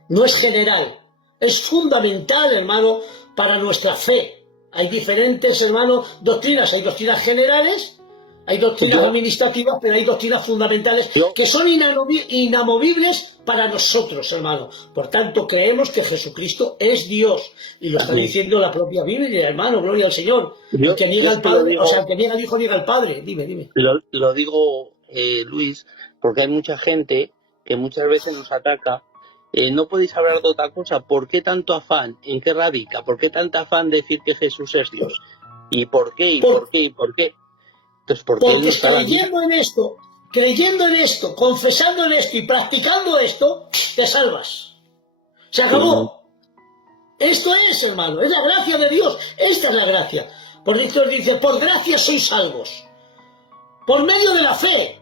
no es general, es fundamental, hermano, para nuestra fe. Hay diferentes, hermano, doctrinas, hay doctrinas generales, hay doctrinas administrativas, pero hay doctrinas fundamentales que son inamovibles para nosotros, hermano. Por tanto, creemos que Jesucristo es Dios. Y lo está diciendo la propia Biblia, hermano, gloria al Señor. El que niega al Padre, el que niega al Hijo, niega al Padre. Dime. Lo digo, Luis, porque hay mucha gente que muchas veces nos ataca. No podéis hablar de otra cosa. ¿Por qué tanto afán? ¿En qué radica? ¿Por qué tanto afán decir que Jesús es Dios? ¿Y por qué? ¿Por qué? Entonces, porque creyendo en esto, confesando en esto y practicando esto, te salvas. Se acabó. Esto es, hermano, es la gracia de Dios. Esta es la gracia. Por eso dice, por gracia sois salvos. Por medio de la fe.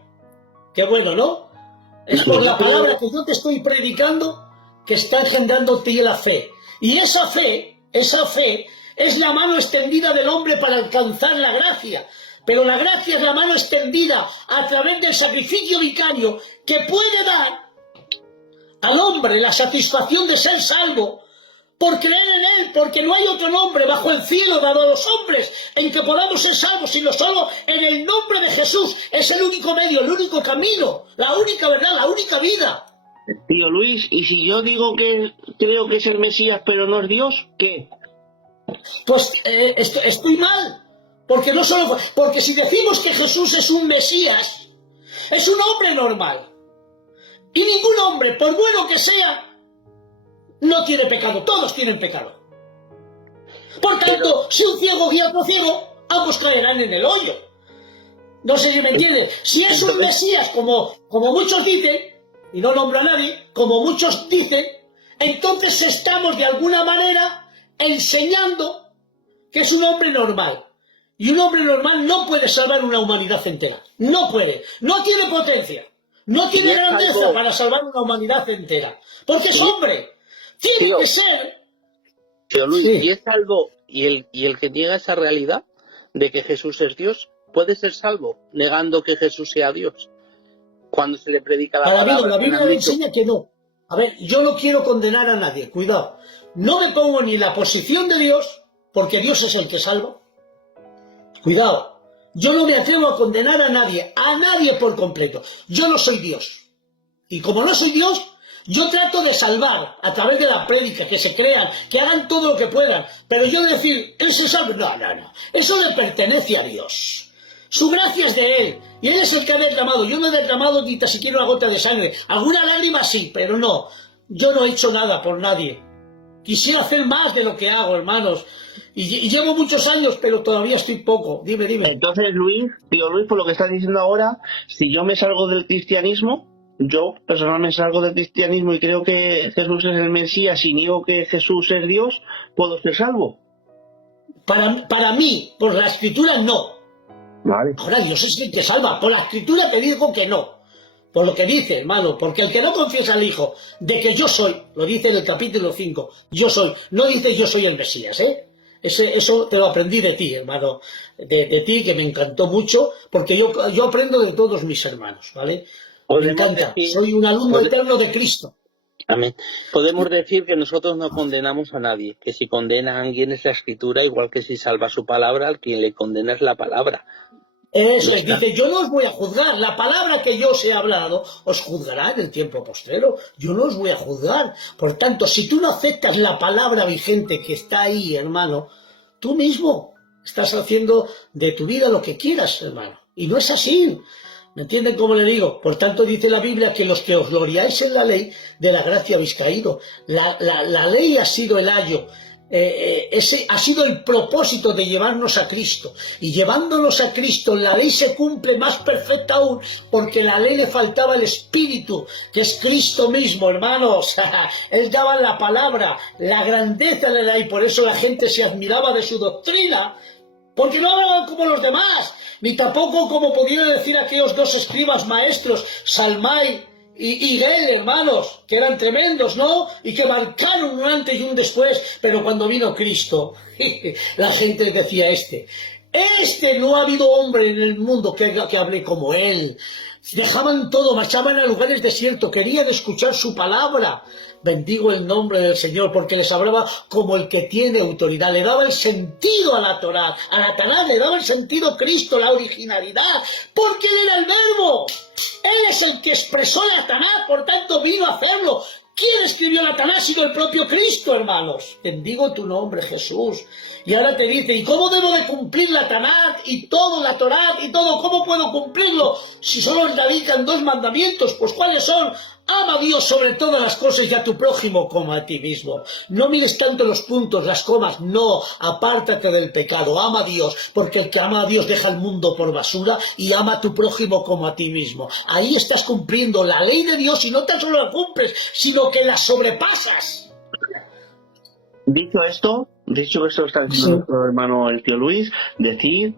Qué bueno, ¿no? Es por la palabra que yo te estoy predicando que está engendrando en ti la fe. Y esa fe es la mano extendida del hombre para alcanzar la gracia. Pero la gracia es la mano extendida a través del sacrificio vicario que puede dar al hombre la satisfacción de ser salvo por creer en él, porque no hay otro nombre bajo el cielo dado a los hombres en que podamos ser salvos, sino solo en el nombre de Jesús. Es el único medio, el único camino, la única verdad, la única vida. Tío Luis, ¿y si yo digo que creo que es el Mesías pero no es Dios? ¿Qué? Pues estoy mal. Porque si decimos que Jesús es un Mesías, es un hombre normal. Y ningún hombre, por bueno que sea, no tiene pecado. Todos tienen pecado. Por tanto, si un ciego guía a otro ciego, ambos caerán en el hoyo. No sé si me entienden. Si es un Mesías, como muchos dicen, y no nombro a nadie, como muchos dicen, entonces estamos de alguna manera enseñando que es un hombre normal. Y un hombre normal no puede salvar una humanidad entera. No puede. No tiene potencia. No tiene grandeza para salvar una humanidad entera. Porque es hombre. Tiene que ser. Pero Luis, ¿y es salvo? ¿Y el que niega esa realidad de que Jesús es Dios puede ser salvo negando que Jesús sea Dios? Cuando se le predica la palabra. La Biblia enseña que no. A ver, yo no quiero condenar a nadie. Cuidado. No me pongo ni en la posición de Dios, porque Dios es el que salva. Cuidado, yo no me atrevo a condenar a nadie por completo. Yo no soy Dios. Y como no soy Dios, yo trato de salvar a través de la prédica, que se crean, que hagan todo lo que puedan. Pero yo decir, Él se salva, no. Eso le pertenece a Dios. Su gracia es de Él. Y Él es el que ha derramado. Yo no he derramado ni tan siquiera una gota de sangre. Alguna lágrima sí, pero no. Yo no he hecho nada por nadie. Quisiera hacer más de lo que hago, hermanos. Y llevo muchos años, pero todavía estoy poco. Dime. Entonces, tío Luis, por lo que estás diciendo ahora, si yo me salgo del cristianismo, yo personalmente salgo del cristianismo y creo que Jesús es el Mesías y niego que Jesús es Dios, ¿puedo ser salvo? Para mí, por la Escritura, no. Vale. Ahora Dios es el que salva. Por la Escritura te digo que no. Por lo que dice, hermano, porque el que no confiesa al Hijo de que yo soy, lo dice en el capítulo 5, yo soy, no dice yo soy el Mesías, Eso te lo aprendí de ti, hermano, de ti, que me encantó mucho, porque yo aprendo de todos mis hermanos, ¿vale? Me Podemos encanta, decir, soy un alumno pode- eterno de Cristo. amén. Podemos decir que nosotros no condenamos a nadie, que si condena a alguien es la escritura, igual que si salva su palabra, al quien le condena es la palabra. Eso Ya es, está. dice, yo no os voy a juzgar, la palabra que yo os he hablado os juzgará en el tiempo postrero, yo no os voy a juzgar. Por tanto, si tú no aceptas la palabra vigente que está ahí, hermano, tú mismo estás haciendo de tu vida lo que quieras, hermano. Y no es así. ¿Me entienden cómo le digo? Por tanto, dice la Biblia que los que os gloriáis en la ley, de la gracia habéis caído. La ley ha sido el ayo. Ese ha sido el propósito de llevarnos a Cristo, y llevándonos a Cristo la ley se cumple más perfecta aún, porque la ley le faltaba el Espíritu, que es Cristo mismo, hermanos. Él daba la palabra, la grandeza de la ley, por eso la gente se admiraba de su doctrina, porque no hablaban como los demás, ni tampoco como podían decir aquellos dos escribas maestros, Salmai y Gel, hermanos, que eran tremendos, ¿no? Y que marcaron un antes y un después, pero cuando vino Cristo, la gente decía no ha habido hombre en el mundo que hable como él. Dejaban todo, marchaban a lugares desiertos, querían escuchar su palabra. Bendigo el nombre del Señor, porque les hablaba como el que tiene autoridad, le daba el sentido a la Torá, a la Taná le daba el sentido a Cristo, la originalidad, porque Él era el Verbo, Él es el que expresó la Taná, por tanto vino a hacerlo. ¿Quién escribió la Taná sino el propio Cristo, hermanos? Bendigo tu nombre, Jesús. Y ahora te dice, ¿y cómo debo de cumplir la Tanakh y todo, la Torá y todo? ¿Cómo puedo cumplirlo? Si solo os dedican 2 mandamientos, pues ¿cuáles son? Ama a Dios sobre todas las cosas y a tu prójimo como a ti mismo. No mires tanto los puntos, las comas, no, apártate del pecado, ama a Dios, porque el que ama a Dios deja el mundo por basura, y ama a tu prójimo como a ti mismo. Ahí estás cumpliendo la ley de Dios, y no tan solo la cumples, sino que la sobrepasas. Dicho esto está diciendo Sí. nuestro hermano el tío Luis, decir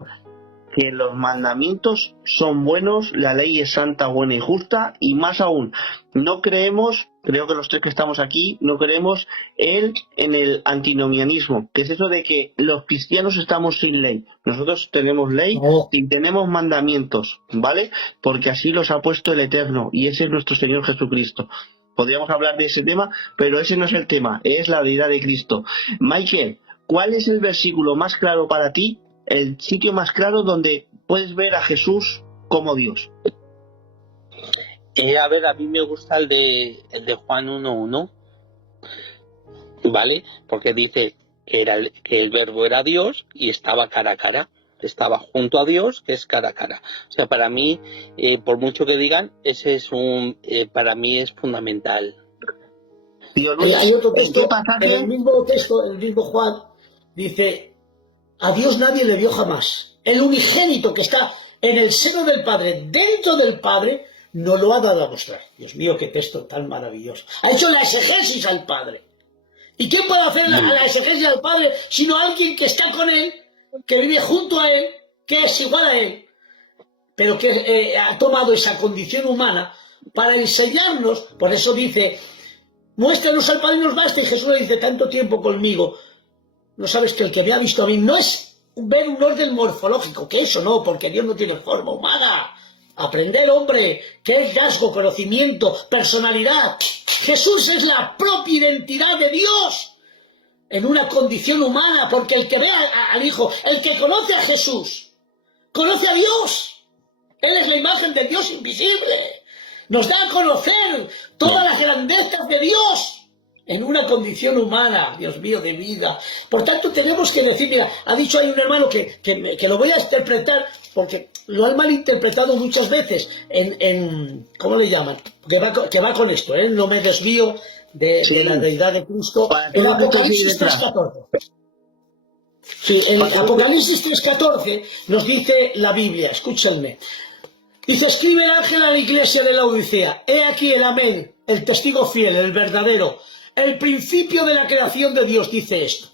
que los mandamientos son buenos, la ley es santa, buena y justa, y más aún, no creemos, creo que los 3 que estamos aquí, no creemos en el antinomianismo, que es eso de que los cristianos estamos sin ley. Nosotros tenemos ley No. y tenemos mandamientos, ¿vale? Porque así los ha puesto el Eterno, y ese es nuestro Señor Jesucristo. Podríamos hablar de ese tema, pero ese no es el tema, es la deidad de Cristo. Michael, ¿cuál es el versículo más claro para ti, el sitio más claro donde puedes ver a Jesús como Dios? A ver, a mí me gusta el de Juan 1:1, ¿vale? Porque dice que el verbo era Dios y estaba cara a cara. Estaba junto a Dios, que es cara a cara. O sea, para mí, por mucho que digan, ese es para mí es fundamental. Tío Luis, Hay otro ¿en qué texto, en pasaje? el mismo texto, el mismo Juan, dice, a Dios nadie le vio jamás. El unigénito que está en el seno del Padre, dentro del Padre, no lo ha dado a mostrar. Dios mío, qué texto tan maravilloso. Ha hecho la exegesis al Padre. ¿Y quién puede hacer la exegesis al Padre sino alguien que está con Él, que vive junto a Él, que es igual a Él, pero que ha tomado esa condición humana para enseñarnos? Por eso dice, muéstranos al Padre y nos basta. Y Jesús le dice, tanto tiempo conmigo, no sabes que el que me ha visto a mí no es ver un orden morfológico, que eso no, porque Dios no tiene forma humana. Aprender, hombre, que es rasgo, conocimiento, personalidad. Jesús es la propia identidad de Dios en una condición humana, porque el que ve al Hijo, el que conoce a Jesús, conoce a Dios. Él es la imagen del Dios invisible. Nos da a conocer todas las grandezas de Dios en una condición humana, Dios mío, de vida. Por tanto, tenemos que decir, mira, ha dicho ahí un hermano que lo voy a interpretar, porque lo han malinterpretado muchas veces ¿cómo le llaman? Que va con esto, no me desvío de la deidad de Cristo. Para En todo lo que Apocalipsis detrás. 3:14. Sí, en Apocalipsis 3:14 nos dice la Biblia, escúchenme. Dice, escribe el ángel a la iglesia de la Odisea, he aquí el amén, el testigo fiel, el verdadero, el principio de la creación de Dios, dice esto.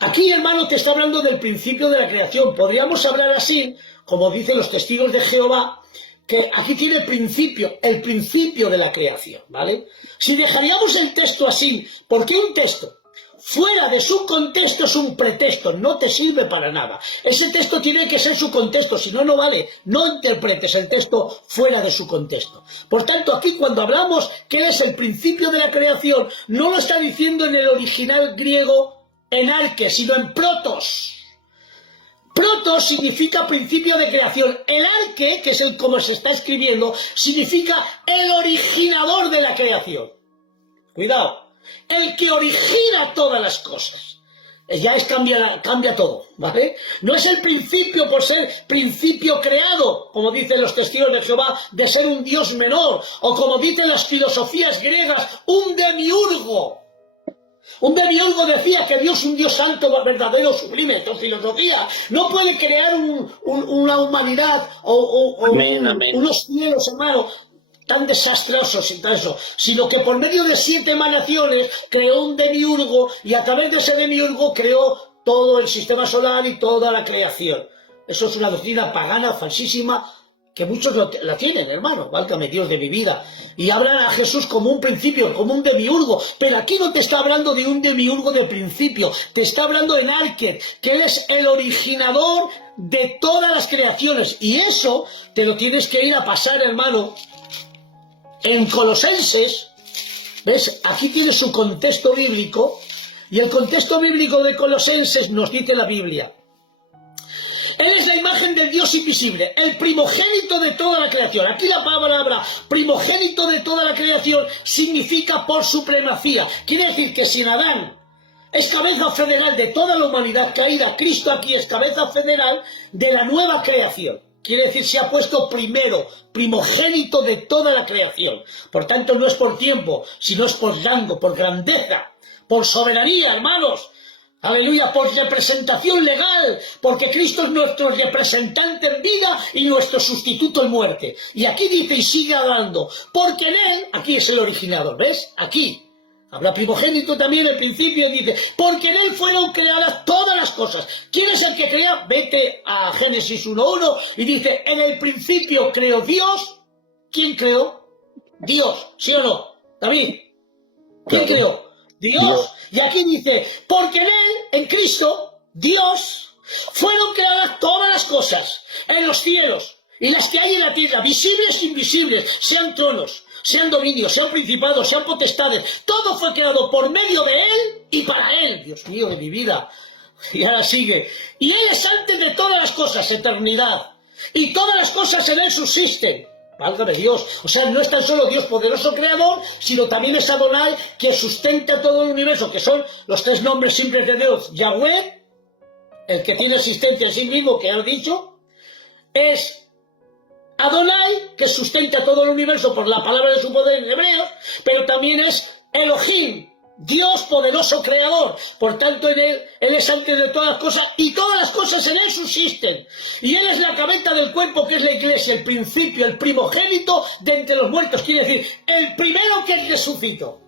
Aquí, hermano, te está hablando del principio de la creación. Podríamos hablar así, como dicen los testigos de Jehová, que aquí tiene el principio de la creación, ¿vale? Si dejaríamos el texto así, ¿por qué un texto? fuera de su contexto es un pretexto, no te sirve para nada. Ese texto tiene que ser su contexto, si no, no vale. No interpretes el texto fuera de su contexto. Por tanto, aquí cuando hablamos que es el principio de la creación, no lo está diciendo en el original griego en arque, sino en protos. Protos significa principio de creación. El arque, que es el como se está escribiendo, significa el originador de la creación. Cuidado. El que origina todas las cosas. Ya cambia todo, ¿vale? No es el principio por ser principio creado, como dicen los testigos de Jehová, de ser un dios menor, o como dicen las filosofías griegas, un demiurgo. Un demiurgo decía que Dios, un Dios santo, verdadero, sublime. Tu filosofía no puede crear una humanidad unos cielos, hermano, tan desastrosos y todo eso, sino que por medio de 7 emanaciones creó un demiurgo y a través de ese demiurgo creó todo el sistema solar y toda la creación. Eso es una doctrina pagana, falsísima, que muchos la tienen, hermano, válgame Dios de mi vida, y hablan a Jesús como un principio, como un demiurgo, pero aquí no te está hablando de un demiurgo de principio, te está hablando en arque, que Él es el originador de todas las creaciones, y eso te lo tienes que ir a pasar, hermano, en Colosenses. ¿Ves? Aquí tiene su contexto bíblico, y el contexto bíblico de Colosenses nos dice la Biblia. Él es la imagen del Dios invisible, el primogénito de toda la creación. Aquí la palabra primogénito de toda la creación significa por supremacía. Quiere decir que si Adán es cabeza federal de toda la humanidad caída, Cristo aquí es cabeza federal de la nueva creación. Quiere decir, se ha puesto primero, primogénito de toda la creación. Por tanto, no es por tiempo, sino es por rango, por grandeza, por soberanía, hermanos. Aleluya, por representación legal, porque Cristo es nuestro representante en vida y nuestro sustituto en muerte. Y aquí dice, y sigue hablando, porque en Él, aquí es el originador, ¿ves? Aquí. Habla primogénito también al principio, dice, porque en Él fueron creadas todas las cosas. ¿Quién es el que crea? Vete a Génesis 1:1 y dice, en el principio creó Dios. ¿Quién creó? Dios, ¿sí o no? David, ¿quién creó? Dios. Y aquí dice, porque en Él, en Cristo, Dios, fueron creadas todas las cosas, en los cielos y las que hay en la tierra, visibles e invisibles, sean tronos, sean dominios, sean principados, sean potestades, todo fue creado por medio de Él y para Él. Dios mío de mi vida. Y ahora sigue. Y Él es antes de todas las cosas, eternidad. Y todas las cosas en Él subsisten. Válgame Dios. O sea, no es tan solo Dios poderoso creador, sino también es Adonai que sustenta todo el universo, que son los 3 nombres simples de Dios. Yahweh, el que tiene existencia en sí mismo, que he dicho, es Adonai, que sustenta todo el universo por la palabra de su poder en hebreo, pero también es Elohim, Dios poderoso creador. Por tanto, en Él es antes de todas las cosas y todas las cosas en Él subsisten. Y Él es la cabeza del cuerpo, que es la iglesia, el principio, el primogénito de entre los muertos. Quiere decir, el primero que resucitó.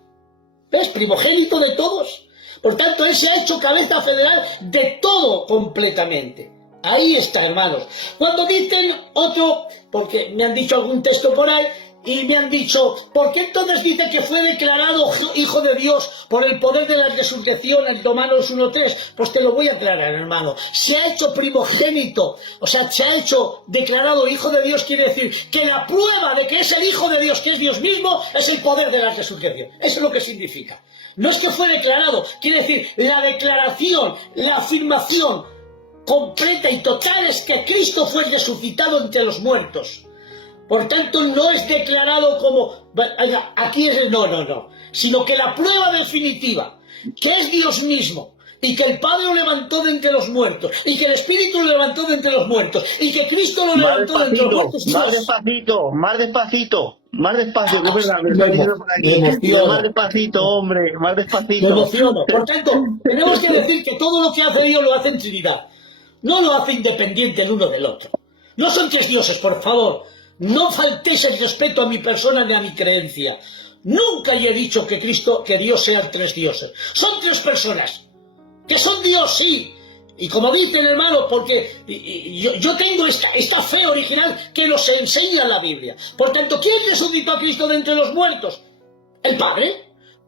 ¿Ves? Primogénito de todos. Por tanto, Él se ha hecho cabeza federal de todo completamente. Ahí está, hermanos. Cuando dicen otro, porque me han dicho algún texto por ahí, y me han dicho, ¿por qué entonces dice que fue declarado hijo de Dios por el poder de la resurrección en Romanos 1:3? Pues te lo voy a aclarar, hermano. Se ha hecho primogénito, o sea, se ha hecho declarado hijo de Dios, quiere decir que la prueba de que es el hijo de Dios, que es Dios mismo, es el poder de la resurrección. Eso es lo que significa. No es que fue declarado, quiere decir la declaración, la afirmación completa y total es que Cristo fue resucitado entre los muertos. Por tanto, no es declarado como, aquí es el no, sino que la prueba definitiva, que es Dios mismo, y que el Padre lo levantó de entre los muertos, y que el Espíritu lo levantó de entre los muertos, y que Cristo lo levantó de entre los muertos. Más despacio, que es verdad, me está diciendo por aquí. Más despacito, hombre, más despacito. Me emociono. Por tanto, tenemos que decir que todo lo que hace Dios lo hace en Trinidad. No lo hace independiente el uno del otro. No son 3 dioses, por favor. No faltéis el respeto a mi persona ni a mi creencia. Nunca he dicho que Dios sean 3 dioses. Son 3 personas. Que son Dios, sí. Y como dicen, hermano, porque yo tengo esta fe original que nos enseña la Biblia. Por tanto, ¿quién resucitó a Cristo de entre los muertos? El Padre.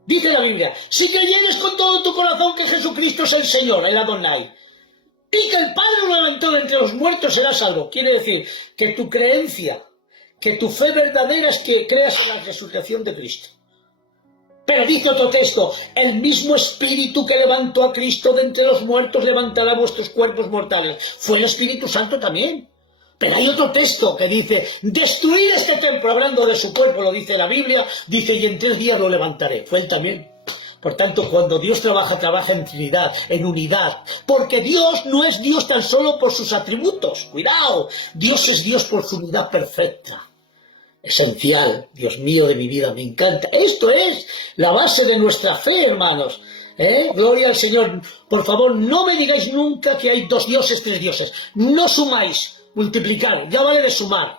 Dice la Biblia, si creyeres con todo tu corazón que Jesucristo es el Señor, el Adonai, y que el Padre lo levantó de entre los muertos, serás salvo. Quiere decir que tu creencia, que tu fe verdadera es que creas en la resurrección de Cristo. Pero dice otro texto, el mismo Espíritu que levantó a Cristo de entre los muertos levantará vuestros cuerpos mortales. Fue el Espíritu Santo también. Pero hay otro texto que dice, destruir este templo, hablando de su cuerpo, lo dice la Biblia, dice, y en 3 días lo levantaré. Fue él también. Por tanto, cuando Dios trabaja, trabaja en Trinidad, en unidad. Porque Dios no es Dios tan solo por sus atributos. Cuidado, Dios es Dios por su unidad perfecta. Esencial, Dios mío de mi vida, me encanta. Esto es la base de nuestra fe, hermanos. Gloria al Señor. Por favor, no me digáis nunca que hay 2 dioses, 3 dioses. No sumáis. Multiplicar, ya vale de sumar,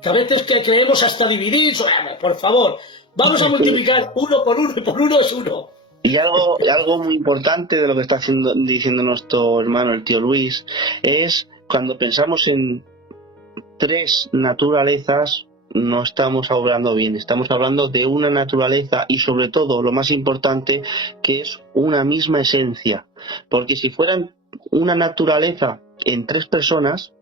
que a veces que creemos hasta dividir, por favor, vamos a multiplicar 1 por 1 y por 1 es 1. Y algo muy importante de lo que está diciendo nuestro hermano el tío Luis es cuando pensamos en 3 naturalezas, no estamos hablando bien, estamos hablando de una naturaleza y sobre todo lo más importante que es una misma esencia, porque si fueran una naturaleza en 3 personas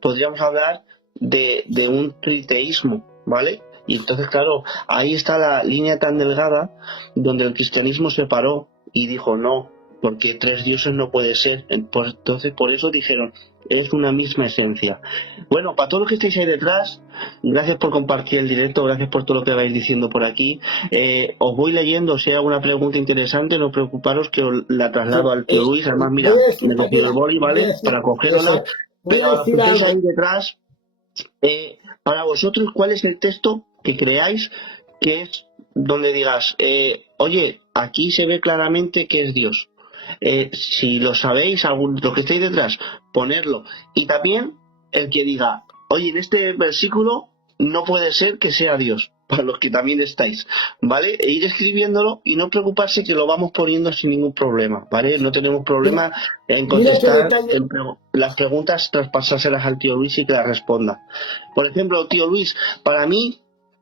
podríamos hablar de un triteísmo, ¿vale? Y entonces, claro, ahí está la línea tan delgada donde el cristianismo se paró y dijo no, porque 3 dioses no puede ser. Entonces, por eso dijeron, es una misma esencia. Bueno, para todos los que estáis ahí detrás, gracias por compartir el directo, gracias por todo lo que vais diciendo por aquí. Os voy leyendo, si hay alguna pregunta interesante, no preocuparos que os la traslado al tío Luis. Además, mira, me he cogido el boli, ¿vale? Para cogerla. Pero a los que estáis ahí detrás, para vosotros, ¿cuál es el texto que creáis que es donde digas, oye, aquí se ve claramente que es Dios? Si lo sabéis, los que estáis detrás, ponerlo. Y también el que diga, oye, en este versículo no puede ser que sea Dios, para los que también estáis, ¿vale? E ir escribiéndolo y no preocuparse que lo vamos poniendo sin ningún problema, ¿vale? No tenemos problema en contestar las preguntas, traspasárselas al tío Luis y que las responda. Por ejemplo, tío Luis, para mí,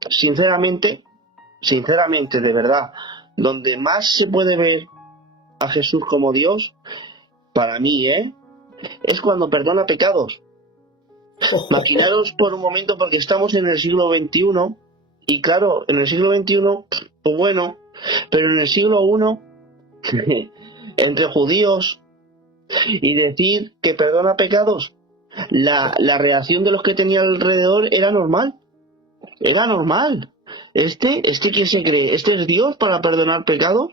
sinceramente, de verdad, donde más se puede ver a Jesús como Dios, para mí, es cuando perdona pecados. Imaginaros por un momento, porque estamos en el siglo XXI, y claro, en el siglo XXI, pues bueno, pero en el siglo I, entre judíos, y decir que perdona pecados, la reacción de los que tenía alrededor era normal. Era normal. ¿Quién se cree? ¿Este es Dios para perdonar pecados?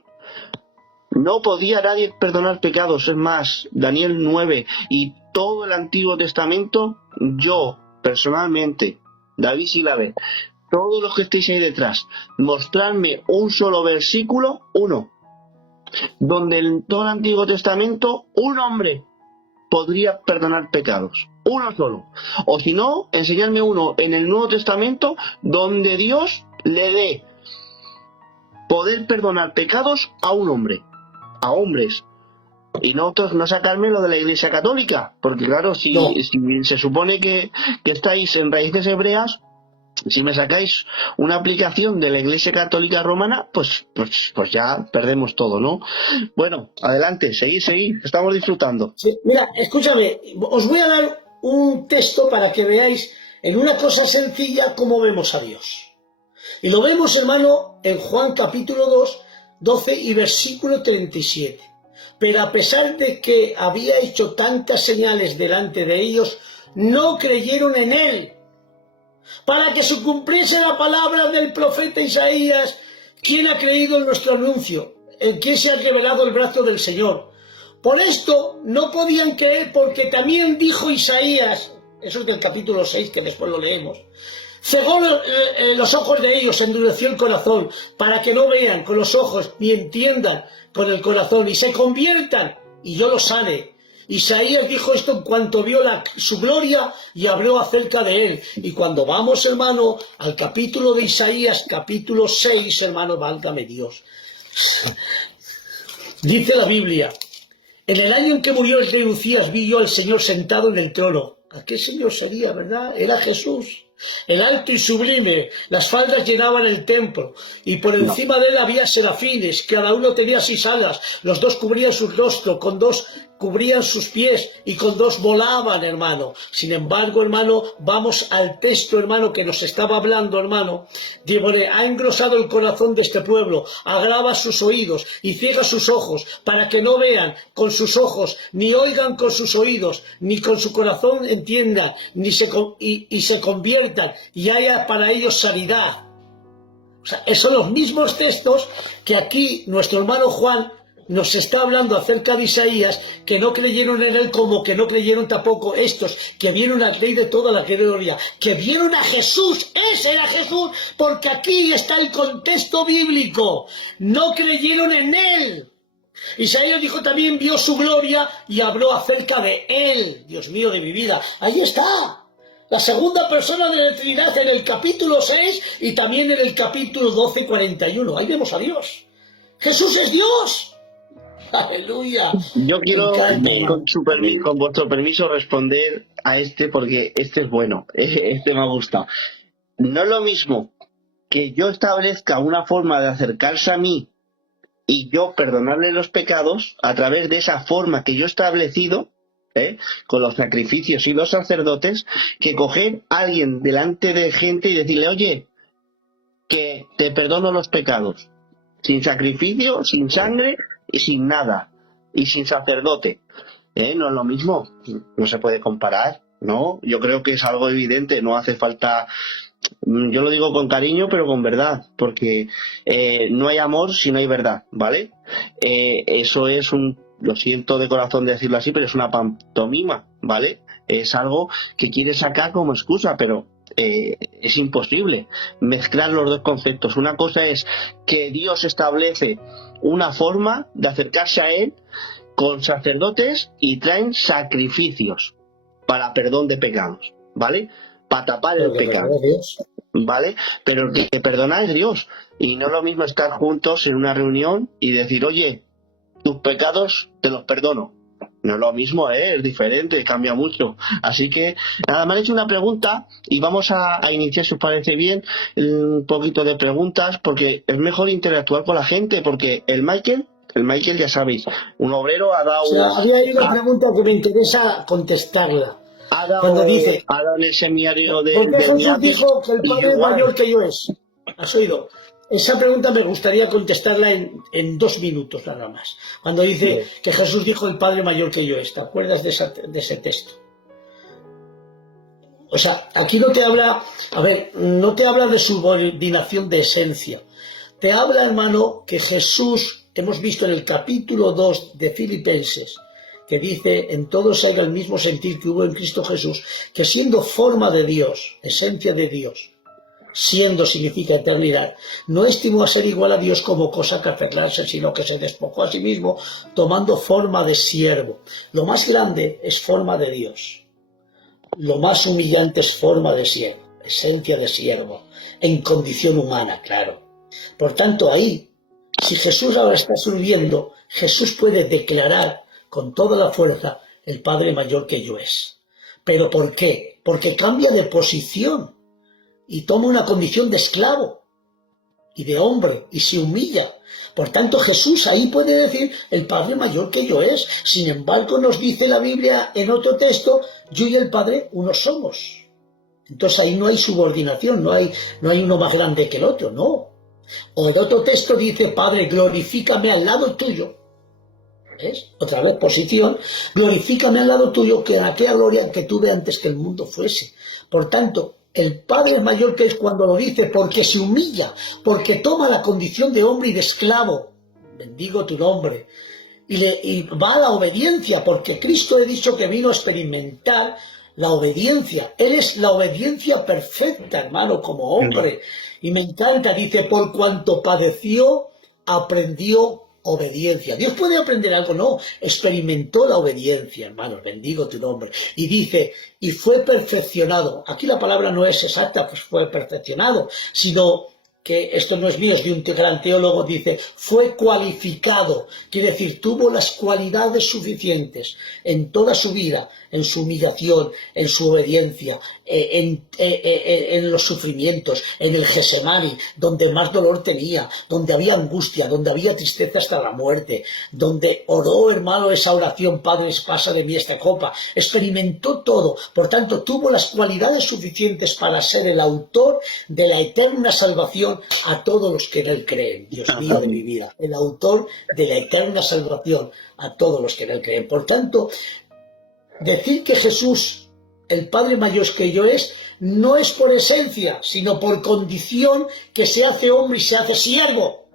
No podía nadie perdonar pecados. Es más, Daniel 9 y todo el Antiguo Testamento, yo, personalmente, David Silabe, todos los que estéis ahí detrás, mostradme un solo versículo, uno, donde en todo el Antiguo Testamento un hombre podría perdonar pecados. Uno solo. O si no, enseñadme uno en el Nuevo Testamento donde Dios le dé poder perdonar pecados a un hombre, a hombres. Y no sacarme lo de la Iglesia Católica, porque claro, si se supone que estáis en raíces hebreas, si me sacáis una aplicación de la Iglesia Católica Romana, pues ya perdemos todo, ¿no? Bueno, adelante, seguid, estamos disfrutando. Sí, mira, escúchame, os voy a dar un texto para que veáis en una cosa sencilla cómo vemos a Dios. Y lo vemos, hermano, en Juan capítulo 2, 12 y versículo 37. Pero a pesar de que había hecho tantas señales delante de ellos, no creyeron en él. Para que se cumpliese la palabra del profeta Isaías, ¿quién ha creído en nuestro anuncio? ¿En quién se ha revelado el brazo del Señor? Por esto no podían creer, porque también dijo Isaías, eso es del capítulo 6, que después lo leemos, cegó los ojos de ellos, endureció el corazón, para que no vean con los ojos ni entiendan con el corazón y se conviertan y yo los sane. Isaías dijo esto en cuanto vio su gloria y habló acerca de él. Y cuando vamos, hermano, al capítulo de Isaías, capítulo 6, hermano, válgame Dios. Dice la Biblia, en el año en que murió el rey Ucías vi yo al Señor sentado en el trono. ¿A qué Señor sería, verdad? Era Jesús. el alto y sublime, las faldas llenaban el templo, y por encima de él había serafines, cada uno tenía 6 alas, los 2 cubrían sus rostros, con 2 cubrían sus pies, y con 2 volaban, hermano. Sin embargo, hermano, vamos al texto, hermano, que nos estaba hablando, hermano. Digo, ha engrosado el corazón de este pueblo, agrava sus oídos y ciega sus ojos, para que no vean con sus ojos, ni oigan con sus oídos, ni con su corazón entiendan, ni se conviertan, y haya para ellos sanidad. O sea, esos son los mismos textos que aquí nuestro hermano Juan nos está hablando acerca de Isaías, que no creyeron en él, como que no creyeron tampoco estos, que vieron al Rey de toda la gloria, que vieron a Jesús. Ese era Jesús, porque aquí está el contexto bíblico. No creyeron en él. Isaías dijo también, vio su gloria y habló acerca de él. Dios mío de mi vida, ahí está. La segunda persona de la Trinidad en el capítulo 6 y también en el capítulo 12, 41. Ahí vemos a Dios. Jesús es Dios. Aleluya. Yo quiero, con vuestro permiso, responder a este, porque este es bueno. Este me ha gustado. No es lo mismo que yo establezca una forma de acercarse a mí y yo perdonarle los pecados a través de esa forma que yo he establecido, con los sacrificios y los sacerdotes, que coger a alguien delante de gente y decirle, oye, que te perdono los pecados, sin sacrificio, sin sangre y sin nada, y sin sacerdote. No es lo mismo, no se puede comparar, ¿no? Yo creo que es algo evidente, no hace falta. Yo lo digo con cariño, pero con verdad, porque no hay amor si no hay verdad, ¿vale? Eso es lo siento de corazón de decirlo así, pero es una pantomima, ¿vale? Es algo que quiere sacar como excusa, pero es imposible mezclar los dos conceptos. Una cosa es que Dios establece una forma de acercarse a él con sacerdotes y traen sacrificios para perdón de pecados, ¿vale? Para tapar el pecado, ¿vale? Pero el que perdona es Dios, y no es lo mismo estar juntos en una reunión y decir, oye, tus pecados te los perdono. No es lo mismo, es diferente, cambia mucho. Así que, nada, me han hecho una pregunta y vamos a iniciar, si os parece bien, un poquito de preguntas, porque es mejor interactuar con la gente, porque el Michael, ya sabéis, un obrero ha dado... O sea, había ahí una pregunta que me interesa contestarla. Cuando dice, ha dado en el seminario de... ¿por qué Jesús dijo que el Padre es mayor que yo es? ¿Has oído? Esa pregunta me gustaría contestarla en 2 minutos nada más. Cuando dice que Jesús dijo el Padre mayor que yo es, ¿te acuerdas de ese texto? O sea, aquí no te habla, no te habla de subordinación de esencia. Te habla, hermano, que Jesús, hemos visto en el capítulo 2 de Filipenses, que dice, en todos haya el mismo sentir que hubo en Cristo Jesús, que siendo forma de Dios, esencia de Dios, siendo significa eternidad, no estimó a ser igual a Dios como cosa que aferrarse, sino que se despojó a sí mismo, tomando forma de siervo. Lo más grande es forma de Dios. Lo más humillante es forma de siervo, esencia de siervo, en condición humana, claro. Por tanto, ahí, si Jesús ahora está sirviendo, Jesús puede declarar con toda la fuerza, el Padre mayor que yo es. ¿Pero por qué? Porque cambia de posición y toma una condición de esclavo y de hombre y se humilla. Por tanto, Jesús ahí puede decir, el Padre mayor que yo es. Sin embargo, nos dice la Biblia en otro texto, yo y el Padre uno somos. Entonces ahí no hay subordinación, no hay uno más grande que el otro, no. O el otro texto dice, Padre, glorifícame al lado tuyo. ¿Ves? Otra vez posición, glorifícame al lado tuyo, que en aquella gloria que tuve antes que el mundo fuese. Por tanto, el Padre es mayor que es cuando lo dice, porque se humilla, porque toma la condición de hombre y de esclavo. Bendigo tu nombre. Y va a la obediencia, porque Cristo he dicho que vino a experimentar la obediencia. Él es la obediencia perfecta, hermano, como hombre. Y me encanta, dice, por cuanto padeció, aprendió obediencia. Dios puede aprender algo, no, experimentó la obediencia, hermanos, bendigo tu nombre. Y dice, y fue perfeccionado. Aquí la palabra no es exacta, pues fue perfeccionado, sino que esto no es mío, es de un gran teólogo, dice, fue cualificado, quiere decir, tuvo las cualidades suficientes en toda su vida, en su humillación, en su obediencia, en los sufrimientos, en el Getsemani, donde más dolor tenía, donde había angustia, donde había tristeza hasta la muerte, donde oró, hermano, esa oración, Padre, pasa de mí esta copa, experimentó todo, por tanto, tuvo las cualidades suficientes para ser el autor de la eterna salvación a todos los que en él creen. Dios mío de mi vida, el autor de la eterna salvación a todos los que en él creen. Por tanto, decir que Jesús, el Padre mayor que yo es, no es por esencia, sino por condición que se hace hombre y se hace siervo.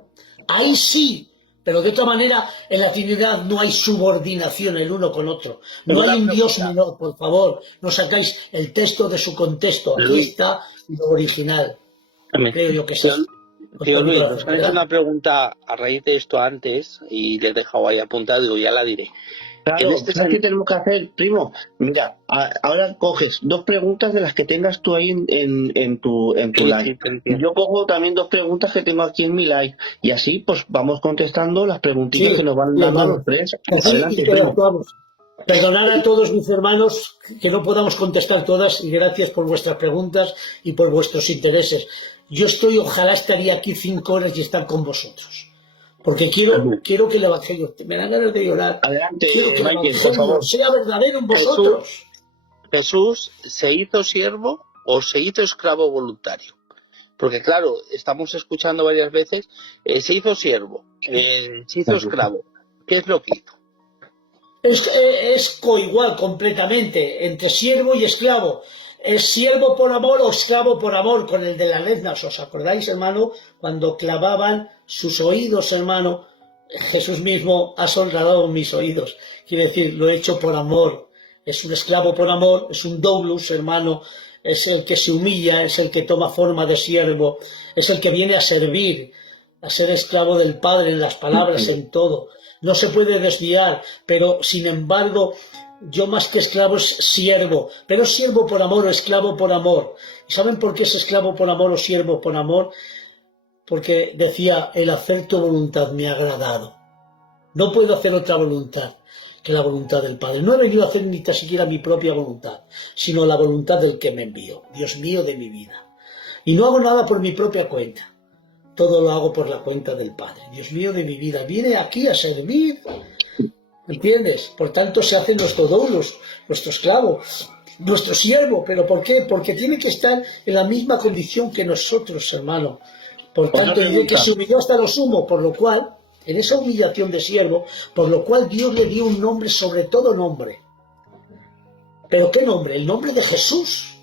Ahí sí, pero de otra manera en la Trinidad no hay subordinación el uno con otro. No hay un Dios menor, por favor, no sacáis el texto de su contexto. Aquí está lo original. Amén. Creo yo que sí. Tío Luis, nos han hecho una pregunta a raíz de esto antes y le he dejado ahí apuntado, digo, ya la diré. Claro, ¿sabes qué tenemos que hacer, primo? Mira, ahora coges 2 preguntas de las que tengas tú ahí en tu live. Y yo cojo también 2 preguntas que tengo aquí en mi live. Y así, pues, vamos contestando las preguntitas que nos van dando a los 3. Adelante, primo. Perdonad a todos mis hermanos que no podamos contestar todas y gracias por vuestras preguntas y por vuestros intereses. Yo ojalá estaría aquí 5 horas y estar con vosotros. Porque quiero que el Evangelio, me dan ganas de llorar. Adelante, quiero que el Michael, Evangelio sea verdadero en vosotros. Jesús se hizo siervo o se hizo esclavo voluntario. Porque claro, estamos escuchando varias veces, se hizo siervo, se hizo esclavo. ¿Qué es lo que hizo? Es coigual completamente entre siervo y esclavo. Es siervo por amor o esclavo por amor, con el de las letras. ¿Os acordáis, hermano? Cuando clavaban sus oídos, hermano, Jesús mismo ha sonrado mis oídos. Quiere decir, lo he hecho por amor. Es un esclavo por amor, es un doulos, hermano. Es el que se humilla, es el que toma forma de siervo, es el que viene a servir, a ser esclavo del Padre en las palabras, en todo. No se puede desviar, pero sin embargo, yo más que esclavo es siervo, pero siervo por amor o esclavo por amor. ¿Saben por qué es esclavo por amor o siervo por amor? Porque decía, el hacer tu voluntad me ha agradado. No puedo hacer otra voluntad que la voluntad del Padre. No he venido a hacer ni tan siquiera mi propia voluntad, sino la voluntad del que me envió, Dios mío de mi vida. Y no hago nada por mi propia cuenta. Todo lo hago por la cuenta del Padre. Dios mío de mi vida, viene aquí a servir. ¿Entiendes? Por tanto se hace nuestro doulos, nuestro esclavo, nuestro siervo. ¿Pero por qué? Porque tiene que estar en la misma condición que nosotros, hermano. Por tanto, dice que se humilló hasta lo sumo, por lo cual, en esa humillación de siervo, por lo cual Dios le dio un nombre sobre todo nombre. ¿Pero qué nombre? El nombre de Jesús.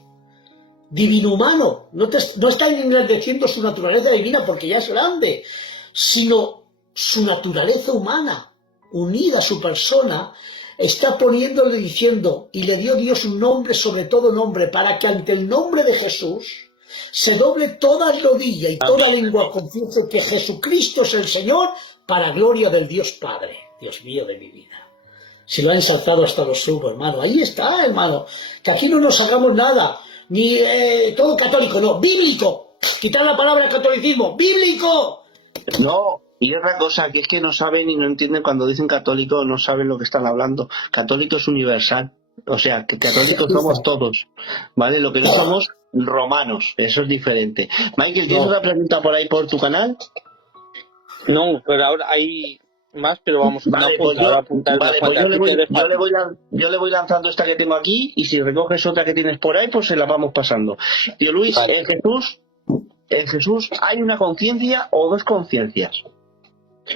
Divino humano, no está engrandeciendo su naturaleza divina porque ya es grande, sino su naturaleza humana, unida a su persona, está poniéndole diciendo, y le dio Dios un nombre sobre todo nombre, para que ante el nombre de Jesús se doble toda rodilla y toda lengua confiese que Jesucristo es el Señor, para gloria del Dios Padre. Dios mío de mi vida. Si lo ha ensalzado hasta los sumo, hermano. Ahí está, hermano. Que aquí no nos hagamos nada. Ni todo católico, no, bíblico. Quitar la palabra catolicismo, bíblico. No, y otra cosa, que es que no saben y no entienden cuando dicen católico, no saben lo que están hablando. Católico es universal, o sea, que católicos somos todos, ¿vale? Lo que no somos romanos, eso es diferente. Michael, ¿tienes una pregunta por ahí por tu canal? No, pero ahora hay más, pero vamos a apuntar. Yo le voy lanzando esta que tengo aquí y si recoges otra que tienes por ahí, pues se la vamos pasando. Tío Luis, vale. En Jesús hay una conciencia o 2 conciencias.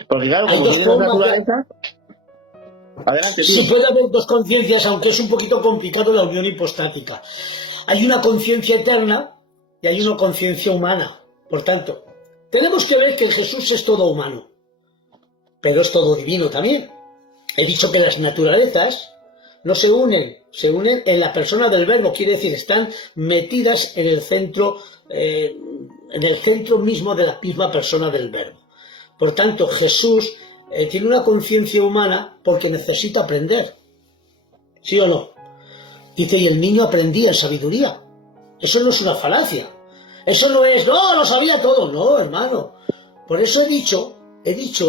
Porque claro, como tiene la naturaleza... Adelante, tío. Sí puede haber 2 conciencias, aunque es un poquito complicado la unión hipostática. Hay una conciencia eterna y hay una conciencia humana. Por tanto, tenemos que ver que Jesús es todo humano, pero es todo divino también. He dicho que las naturalezas no se unen en la persona del verbo, quiere decir, están metidas en el centro mismo de la misma persona del verbo. Por tanto, Jesús tiene una conciencia humana porque necesita aprender. ¿Sí o no? Dice, y el niño aprendía en sabiduría. Eso no es una falacia. Eso no es, no, lo sabía todo, no, hermano. Por eso he dicho,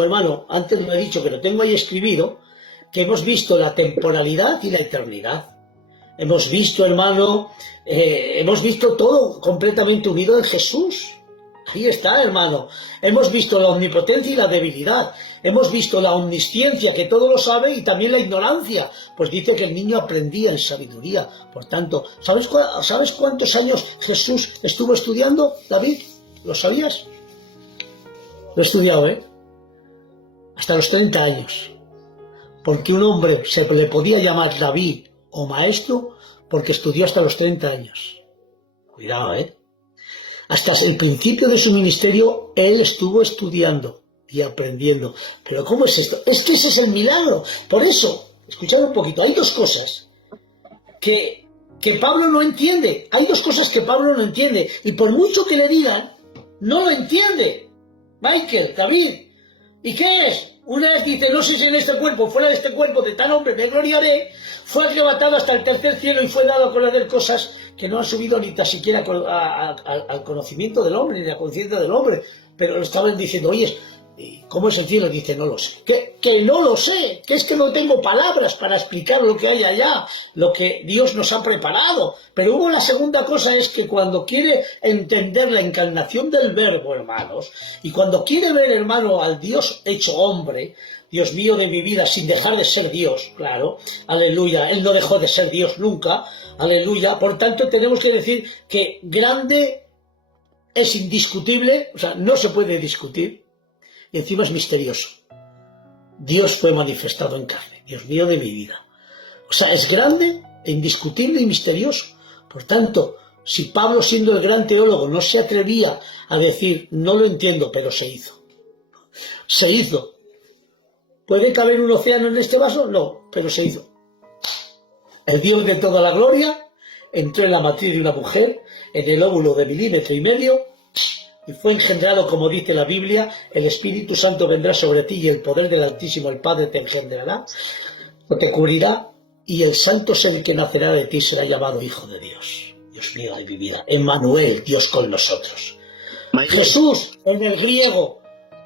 hermano, antes lo he dicho, que lo tengo ahí escribido, que hemos visto la temporalidad y la eternidad. Hemos visto, hermano, hemos visto todo completamente unido en Jesús. Ahí está, hermano. Hemos visto la omnipotencia y la debilidad. Hemos visto la omnisciencia, que todo lo sabe, y también la ignorancia. Pues dice que el niño aprendía en sabiduría. Por tanto, ¿sabes cuántos años Jesús estuvo estudiando, David? ¿Lo sabías? Lo he estudiado, hasta los 30 años. Porque un hombre se le podía llamar David o maestro porque estudió hasta los 30 años. Cuidado, Hasta el principio de su ministerio, él estuvo estudiando y aprendiendo. Pero ¿cómo es esto? Es que ese es el milagro. Por eso, escuchad un poquito, hay dos cosas que Pablo no entiende. Hay dos cosas que Pablo no entiende. Y por mucho que le digan, no lo entiende. Michael, David, ¿y qué es? Una vez dice, no sé si en este cuerpo, fuera de este cuerpo, de tal hombre me gloriaré, fue arrebatado hasta el tercer cielo y fue dado a conocer cosas que no han subido ni tan siquiera al conocimiento del hombre, ni a la conciencia del hombre. Pero lo estaban diciendo, oye, ¿cómo es el cielo? Y dice, no lo sé. Que no lo sé, que es que no tengo palabras para explicar lo que hay allá, lo que Dios nos ha preparado. Pero hubo la segunda cosa, es que cuando quiere entender la encarnación del verbo, hermanos, y cuando quiere ver, hermano, al Dios hecho hombre, Dios mío de mi vida, sin dejar de ser Dios, claro, aleluya, Él no dejó de ser Dios nunca, aleluya, por tanto tenemos que decir que grande es indiscutible, o sea, no se puede discutir, y encima es misterioso. Dios fue manifestado en carne, Dios mío de mi vida. O sea, es grande, indiscutible y misterioso. Por tanto, si Pablo, siendo el gran teólogo, no se atrevía a decir, no lo entiendo, pero se hizo. Se hizo. ¿Puede caber un océano en este vaso? No, pero se hizo. El Dios de toda la gloria entró en la matriz de una mujer, en el óvulo de 1,5 milímetros, y fue engendrado, como dice la Biblia, el Espíritu Santo vendrá sobre ti y el poder del Altísimo, el Padre, te engendrará, o te cubrirá, y el santo ser que nacerá de ti será llamado Hijo de Dios. Dios mío, ay mi vida. Emmanuel, Dios con nosotros. Jesús en el griego,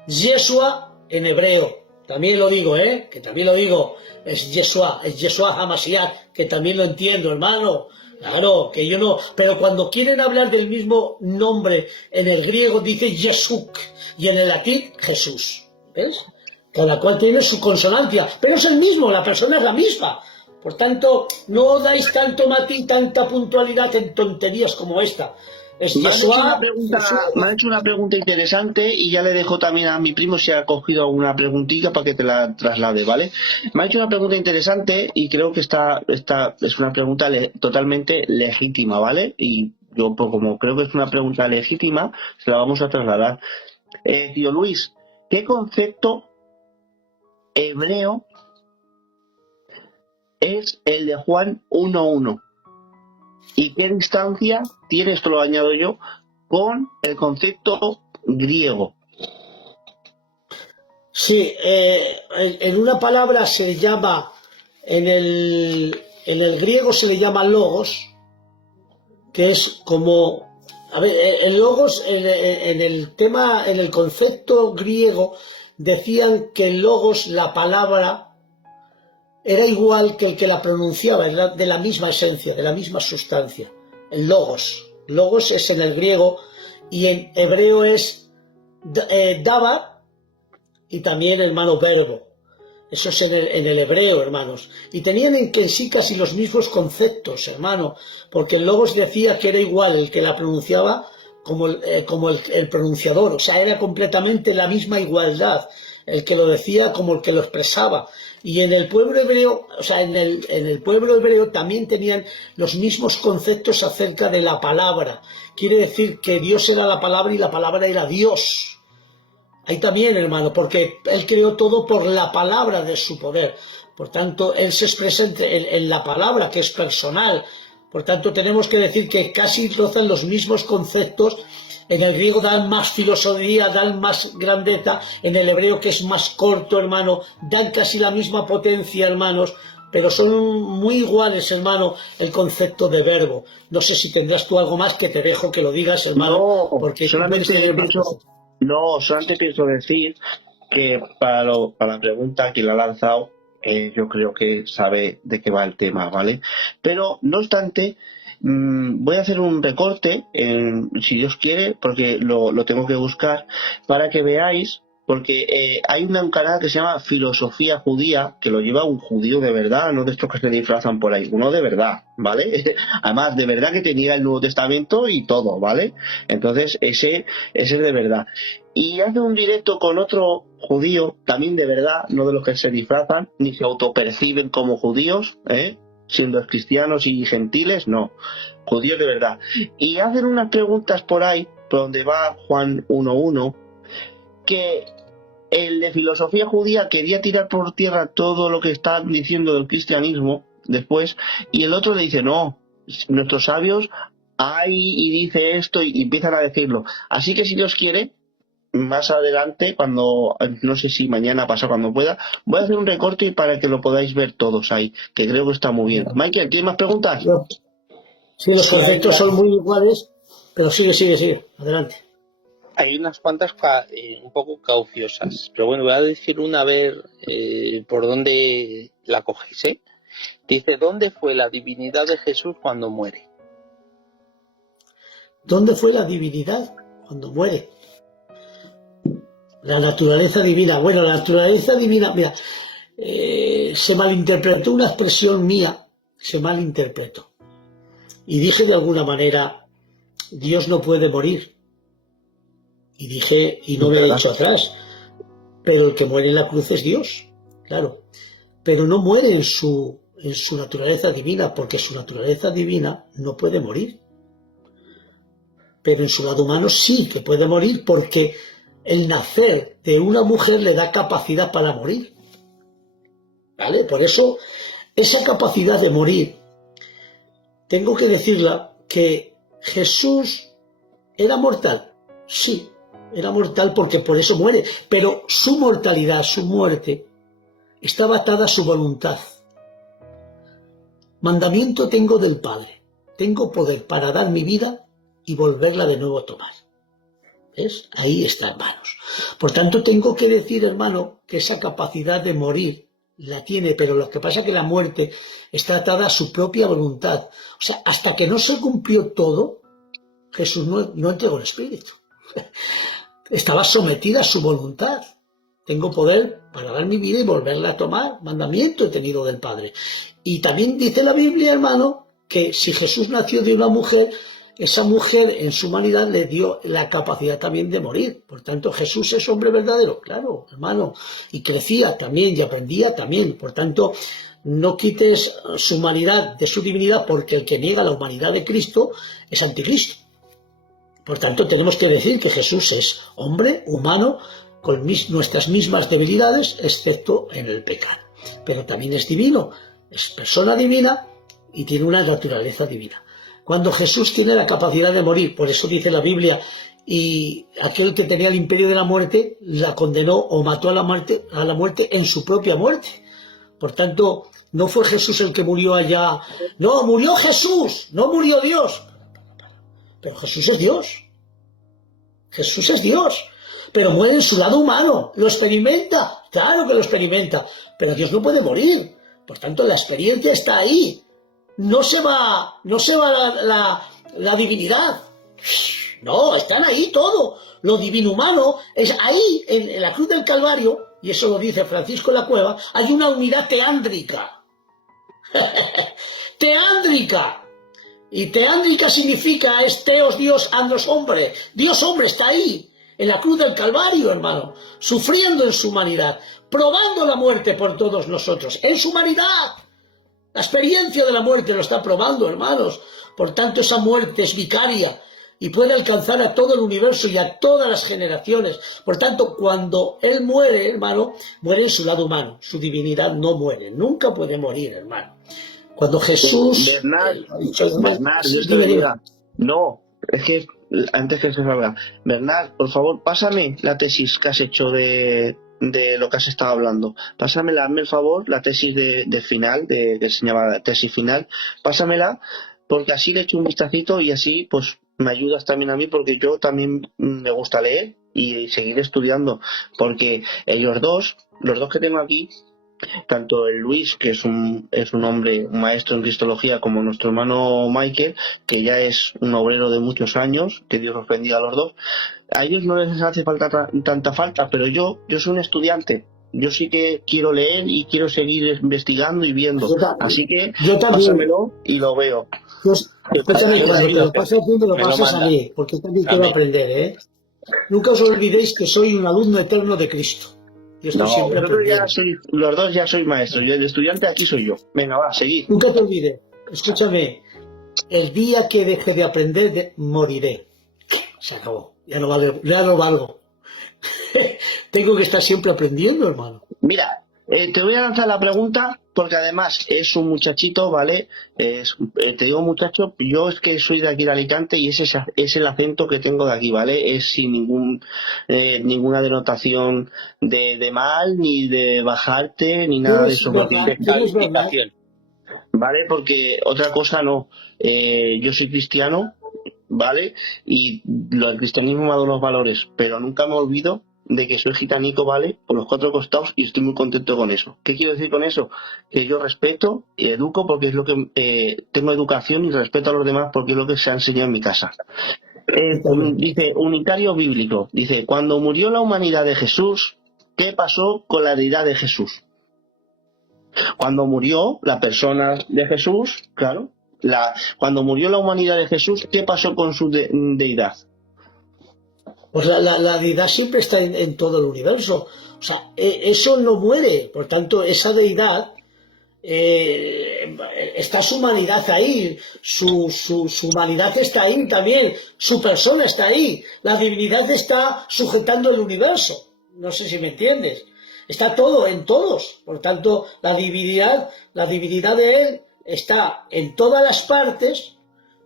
Yeshua en hebreo. También lo digo, que también lo digo, es Yeshua HaMashiach, que también lo entiendo, hermano. Claro, que yo no, pero cuando quieren hablar del mismo nombre, en el griego dice Yeshuk, y en el latín Jesús, ¿ves? Cada cual tiene su consonancia, pero es el mismo, la persona es la misma. Por tanto, no dais tanto matiz, tanta puntualidad en tonterías como esta. Me han hecho una pregunta interesante y ya le dejo también a mi primo si ha cogido alguna preguntita para que te la traslade, ¿vale? Me ha hecho una pregunta interesante y creo que esta es una pregunta totalmente legítima, ¿vale? Y yo, pues, como creo que es una pregunta legítima, se la vamos a trasladar. Tío Luis, ¿qué concepto hebreo es el de Juan 1:1? ¿Y qué distancia tiene, esto lo añado yo, con el concepto griego? Sí, en una palabra se llama, en el griego se le llama logos, que es como, a ver, el logos, en el concepto griego, decían que el logos, la palabra, era igual que el que la pronunciaba, era de la misma esencia, de la misma sustancia. El logos. Logos es en el griego y en hebreo es davar y también, hermano, verbo. Eso es en el hebreo, hermanos. Y tenían en sí casi los mismos conceptos, hermano, porque el logos decía que era igual el que la pronunciaba como el pronunciador. O sea, era completamente la misma igualdad. El que lo decía como el que lo expresaba. Y en el pueblo hebreo, o sea, en el pueblo hebreo también tenían los mismos conceptos acerca de la palabra. Quiere decir que Dios era la palabra y la palabra era Dios. Ahí también, hermano, porque Él creó todo por la palabra de su poder. Por tanto, Él se expresa en la palabra, que es personal. Por tanto, tenemos que decir que casi rozan los mismos conceptos. En el griego dan más filosofía, dan más grandeza. En el hebreo, que es más corto, hermano, dan casi la misma potencia, hermanos. pero son muy iguales, hermano, el concepto de verbo. No sé si tendrás tú algo más, que te dejo que lo digas, hermano, No, porque tú puedes solamente tener más pienso, cosas. no, solamente pienso decir que para la pregunta que le ha lanzado, yo creo que sabe de qué va el tema, ¿vale? Pero, no obstante, voy a hacer un recorte, si Dios quiere, porque lo tengo que buscar, para que veáis, porque hay un canal que se llama Filosofía Judía, que lo lleva un judío de verdad, no de estos que se disfrazan por ahí, uno de verdad, ¿vale? Además, de verdad que tenía el Nuevo Testamento y todo, ¿vale? Entonces, ese es de verdad. Y hace un directo con otro judío, también de verdad, no de los que se disfrazan, ni se autoperciben como judíos, siendo cristianos y gentiles, no, judíos de verdad. Y hacen unas preguntas por ahí, por donde va Juan 1.1, que el de filosofía judía quería tirar por tierra todo lo que están diciendo del cristianismo después, y el otro le dice, no, nuestros sabios hay y dice esto, y empiezan a decirlo. Así que si Dios quiere, más adelante, cuando, no sé si mañana pasa, cuando pueda, voy a hacer un recorte para que lo podáis ver todos ahí, que creo que está muy bien. Michael, ¿tienes más preguntas? Sí, los conceptos son muy iguales, pero sigue, adelante. Hay unas cuantas un poco cauciosas, pero bueno, voy a decir una, a ver por dónde la cogéis, ¿eh? Dice, ¿dónde fue la divinidad de Jesús cuando muere? ¿Dónde fue la divinidad cuando muere? La naturaleza divina. Bueno, la naturaleza divina, mira, se malinterpretó una expresión mía, se malinterpretó. Y dije de alguna manera, Dios no puede morir. Y dije, y no me he hecho atrás, pero el que muere en la cruz es Dios, claro. Pero no muere en su naturaleza divina, porque su naturaleza divina no puede morir. Pero en su lado humano sí que puede morir, porque el nacer de una mujer le da capacidad para morir. ¿Vale? Por eso, esa capacidad de morir, tengo que decirla que Jesús era mortal. Sí, era mortal porque por eso muere. Pero su mortalidad, su muerte, estaba atada a su voluntad. Mandamiento tengo del Padre. Tengo poder para dar mi vida y volverla de nuevo a tomar. ¿Ves? Ahí está, hermanos. Por tanto, tengo que decir, hermano, que esa capacidad de morir la tiene, pero lo que pasa es que la muerte está atada a su propia voluntad. O sea, hasta que no se cumplió todo, Jesús no entregó el Espíritu. Estaba sometida a su voluntad. Tengo poder para dar mi vida y volverla a tomar. Mandamiento he tenido del Padre. Y también dice la Biblia, hermano, que si Jesús nació de una mujer, esa mujer en su humanidad le dio la capacidad también de morir. Por tanto, Jesús es hombre verdadero, claro, hermano. Y crecía también y aprendía también. Por tanto, no quites su humanidad de su divinidad, porque el que niega la humanidad de Cristo es anticristo. Por tanto, tenemos que decir que Jesús es hombre, humano, con nuestras mismas debilidades, excepto en el pecado. Pero también es divino, es persona divina y tiene una naturaleza divina. Cuando Jesús tiene la capacidad de morir, por eso dice la Biblia, y aquel que tenía el imperio de la muerte, la condenó o mató a la muerte en su propia muerte. Por tanto, no fue Jesús el que murió allá. No, murió Jesús, no murió Dios. Pero Jesús es Dios. Jesús es Dios. Pero muere en su lado humano. Lo experimenta. Claro que lo experimenta. Pero Dios no puede morir. Por tanto, la experiencia está ahí. No se va la divinidad. No, están ahí todo. Lo divino humano es ahí, en la cruz del Calvario, y eso lo dice Francisco de la Cueva, hay una unidad teándrica. Teándrica. Y teándrica significa es teos Dios, andros hombre. Dios hombre está ahí, en la cruz del Calvario, hermano, sufriendo en su humanidad, probando la muerte por todos nosotros, en su humanidad. La experiencia de la muerte lo está probando, hermanos. Por tanto, esa muerte es vicaria y puede alcanzar a todo el universo y a todas las generaciones. Por tanto, cuando Él muere, hermano, muere en su lado humano. Su divinidad no muere, nunca puede morir, hermano. Cuando Jesús... Bernard, Dios te bendiga. No, es que antes que se salga, Bernard, por favor, pásame la tesis que has hecho de de lo que has estado hablando. Pásamela, hazme el favor, la tesis de final, que se llama tesis final, pásamela, porque así le echo un vistacito y así pues me ayudas también a mí, porque yo también me gusta leer y seguir estudiando, porque los dos que tengo aquí, tanto el Luis, que es un hombre, un maestro en cristología, como nuestro hermano Michael, que ya es un obrero de muchos años, que Dios los bendiga a los dos, a ellos no les hace falta tanta falta, pero yo soy un estudiante, yo sí que quiero leer y quiero seguir investigando y viendo, así que yo también. pásamelo y lo veo. Escúchame, cuando te lo pases tú, me lo pasas a mí, porque también quiero aprender, ¿eh? Nunca os olvidéis que soy un alumno eterno de Cristo. Yo estoy siempre aprendiendo. Los dos ya sois maestros, y el estudiante aquí soy yo. Venga, va, seguid. Nunca te olvides, escúchame, el día que deje de aprender, moriré. Se acabó, ya no valgo. Tengo que estar siempre aprendiendo, hermano. Mira, te voy a lanzar la pregunta, porque además es un muchachito, ¿vale? Te digo muchacho, yo es que soy de aquí de Alicante y ese es el acento que tengo de aquí, ¿vale? Es sin ninguna denotación de mal, ni de bajarte, ni nada de eso. ¿Vale? Porque otra cosa no. Yo soy cristiano, ¿vale? Y el cristianismo me ha dado los valores, pero nunca me olvido de que soy gitanico, ¿vale? Por los 4 costados, y estoy muy contento con eso. ¿Qué quiero decir con eso? Que yo respeto y educo porque es lo que tengo educación, y respeto a los demás porque es lo que se ha enseñado en mi casa. Dice, unitario bíblico, dice, cuando murió la humanidad de Jesús, ¿qué pasó con la deidad de Jesús? Cuando murió la persona de Jesús, claro, cuando murió la humanidad de Jesús, ¿qué pasó con su deidad? Pues la deidad siempre está en todo el universo. O sea, eso no muere. Por tanto, esa deidad, está su humanidad ahí. Su humanidad está ahí también. Su persona está ahí. La divinidad está sujetando el universo. No sé si me entiendes. Está todo en todos. Por tanto, la divinidad de él está en todas las partes.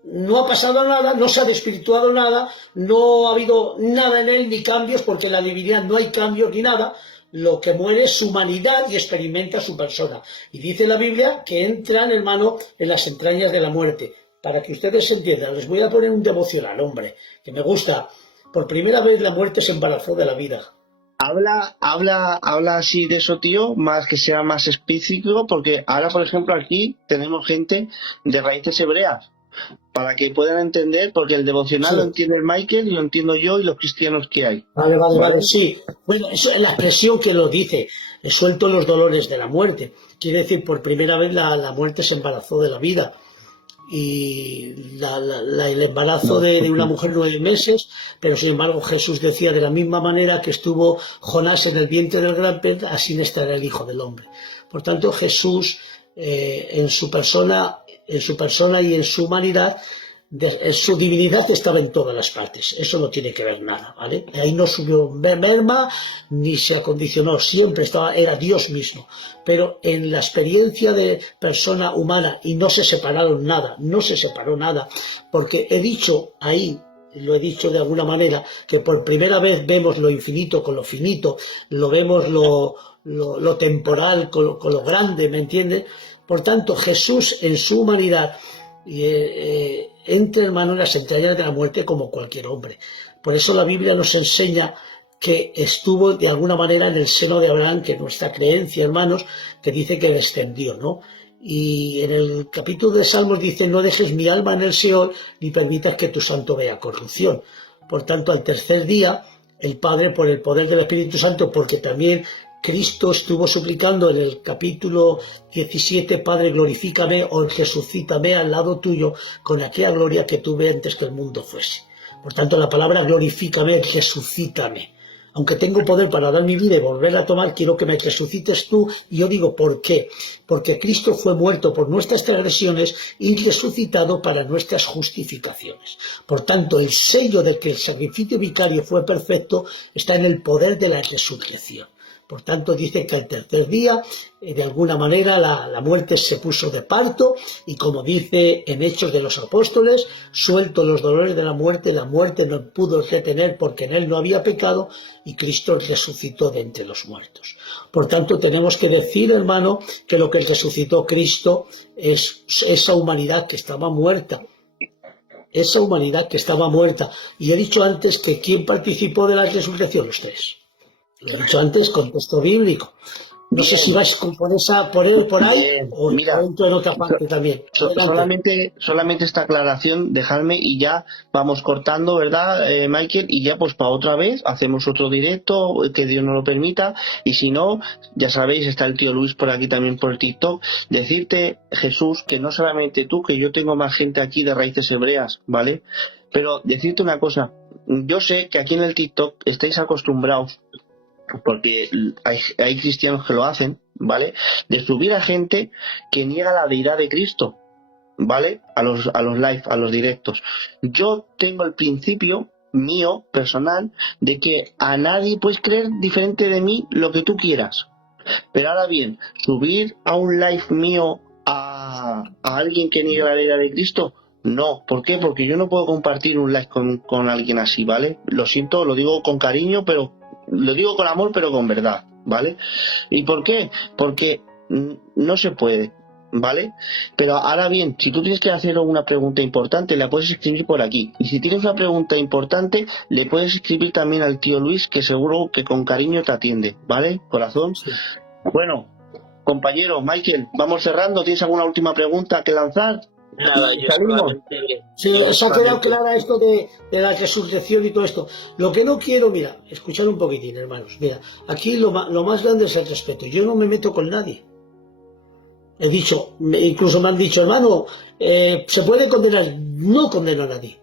No ha pasado nada, no se ha desvirtuado nada, no ha habido nada en él ni cambios, porque en la divinidad no hay cambios ni nada. Lo que muere es su humanidad y experimenta su persona. Y dice la Biblia que entran, hermano, en las entrañas de la muerte. Para que ustedes entiendan, les voy a poner un devocional, hombre, que me gusta. Por primera vez la muerte se embarazó de la vida. Habla así de eso, tío, más que sea más específico, porque ahora, por ejemplo, aquí tenemos gente de raíces hebreas, para que puedan entender, porque el devocional lo entiende el Michael y lo entiendo yo y los cristianos que hay. Vale, sí. Bueno, eso es la expresión que lo dice, suelto los dolores de la muerte. Quiere decir, por primera vez la muerte se embarazó de la vida. Y el embarazo de una mujer 9 meses, pero sin embargo Jesús decía, de la misma manera que estuvo Jonás en el vientre del gran pez, así estará el Hijo del Hombre. Por tanto, Jesús, en su persona y en su humanidad, su divinidad estaba en todas las partes. Eso no tiene que ver nada, ¿vale? Ahí no subió merma ni se acondicionó, siempre era Dios mismo. Pero en la experiencia de persona humana, y no se separaron nada, no se separó nada, porque he dicho ahí, lo he dicho de alguna manera, que por primera vez vemos lo infinito con lo finito, lo vemos lo temporal con lo grande, ¿me entiendes? Por tanto, Jesús en su humanidad entra, hermano, en las entrañas de la muerte como cualquier hombre. Por eso la Biblia nos enseña que estuvo de alguna manera en el seno de Abraham, que es nuestra creencia, hermanos, que dice que descendió, ¿no? Y en el capítulo de Salmos dice, no dejes mi alma en el Seol, ni permitas que tu santo vea corrupción. Por tanto, al tercer día, el Padre, por el poder del Espíritu Santo, porque también Cristo estuvo suplicando en el capítulo 17, Padre, glorifícame o resucítame al lado tuyo con aquella gloria que tuve antes que el mundo fuese. Por tanto, la palabra glorifícame, resucítame. Aunque tengo poder para dar mi vida y volver a tomar, quiero que me resucites tú. Y yo digo, ¿por qué? Porque Cristo fue muerto por nuestras transgresiones y resucitado para nuestras justificaciones. Por tanto, el sello de que el sacrificio vicario fue perfecto está en el poder de la resurrección. Por tanto, dice que al tercer día, de alguna manera, la muerte se puso de parto y, como dice en Hechos de los Apóstoles, suelto los dolores de la muerte no pudo retener porque en él no había pecado y Cristo resucitó de entre los muertos. Por tanto, tenemos que decir, hermano, que lo que resucitó Cristo es esa humanidad que estaba muerta. Esa humanidad que estaba muerta. Y he dicho antes que ¿quién participó de la resurrección? Los tres. Lo he dicho antes con texto bíblico. No sé si vais por ahí Bien. o Mira, entro en otra parte también. solamente esta aclaración, dejarme y ya vamos cortando, ¿verdad, Michael? Y ya pues para otra vez hacemos otro directo, que Dios nos lo permita, y si no, ya sabéis, está el tío Luis por aquí también por TikTok. Decirte, Jesús, que no solamente tú, que yo tengo más gente aquí de Raíces Hebreas, ¿vale? Pero decirte una cosa, yo sé que aquí en el TikTok estáis acostumbrados, porque hay cristianos que lo hacen, ¿vale? De subir a gente que niega la deidad de Cristo, ¿vale? A los live, a los directos. Yo tengo el principio mío, personal, de que a nadie puedes creer diferente de mí lo que tú quieras. Pero ahora bien, subir a un live mío a alguien que niega la deidad de Cristo, no. ¿Por qué? Porque yo no puedo compartir un live con alguien así, ¿vale? Lo siento, lo digo con cariño, pero lo digo con amor, pero con verdad, ¿vale? ¿Y por qué? Porque no se puede, ¿vale? Pero ahora bien, si tú tienes que hacer una pregunta importante, la puedes escribir por aquí. Y si tienes una pregunta importante, le puedes escribir también al tío Luis, que seguro que con cariño te atiende, ¿vale? Corazón. Sí. Bueno, compañero Michael, vamos cerrando. ¿Tienes alguna última pregunta que lanzar? Nada, yo solamente... Sí, se ha quedado clara esto de la resurrección y todo esto. Lo que no quiero, mira, escuchad un poquitín, hermanos. Mira, aquí lo más grande es el respeto. Yo no me meto con nadie. He dicho, incluso me han dicho, hermano, ¿se puede condenar? No condeno a nadie.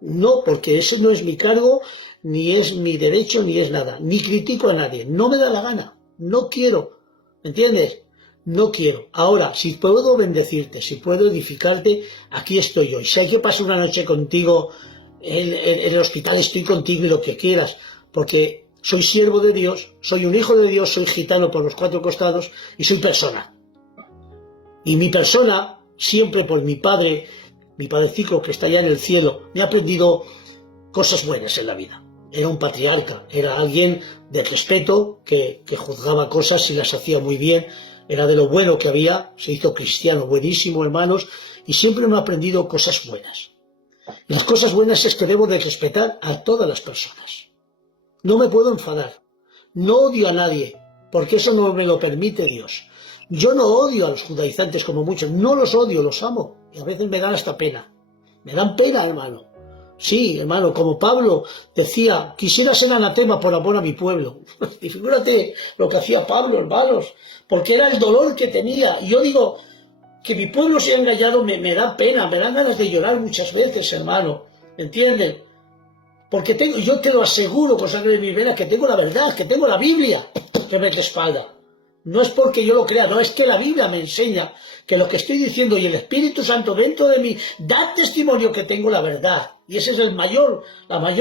No, porque eso no es mi cargo, ni es mi derecho, ni es nada. Ni critico a nadie. No me da la gana. No quiero. ¿Me entiendes? No quiero. Ahora, si puedo bendecirte, si puedo edificarte, aquí estoy yo. Y si hay que pasar una noche contigo en el hospital, estoy contigo y lo que quieras. Porque soy siervo de Dios, soy un hijo de Dios, soy gitano por los cuatro costados y soy persona. Y mi persona, siempre por mi padrecito que está allá en el cielo, me ha aprendido cosas buenas en la vida. Era un patriarca, era alguien de respeto que juzgaba cosas y las hacía muy bien. Era de lo bueno que había, se hizo cristiano buenísimo, hermanos, y siempre me ha aprendido cosas buenas. Y las cosas buenas es que debo de respetar a todas las personas. No me puedo enfadar, no odio a nadie, porque eso no me lo permite Dios. Yo no odio a los judaizantes como muchos, no los odio, los amo, y a veces me dan hasta pena. Me dan pena, hermano. Sí, hermano, como Pablo decía, quisiera ser anatema por amor a mi pueblo. Y figúrate lo que hacía Pablo, hermanos, porque era el dolor que tenía. Y yo digo, que mi pueblo sea engañado me da pena, me dan ganas de llorar muchas veces, hermano. ¿Me entienden? Porque yo te lo aseguro con sangre de mi vena que tengo la verdad, que tengo la Biblia que me respalda. No es porque yo lo crea, no, es que la Biblia me enseña que lo que estoy diciendo y el Espíritu Santo dentro de mí da testimonio que tengo la verdad. Y ese es la mayor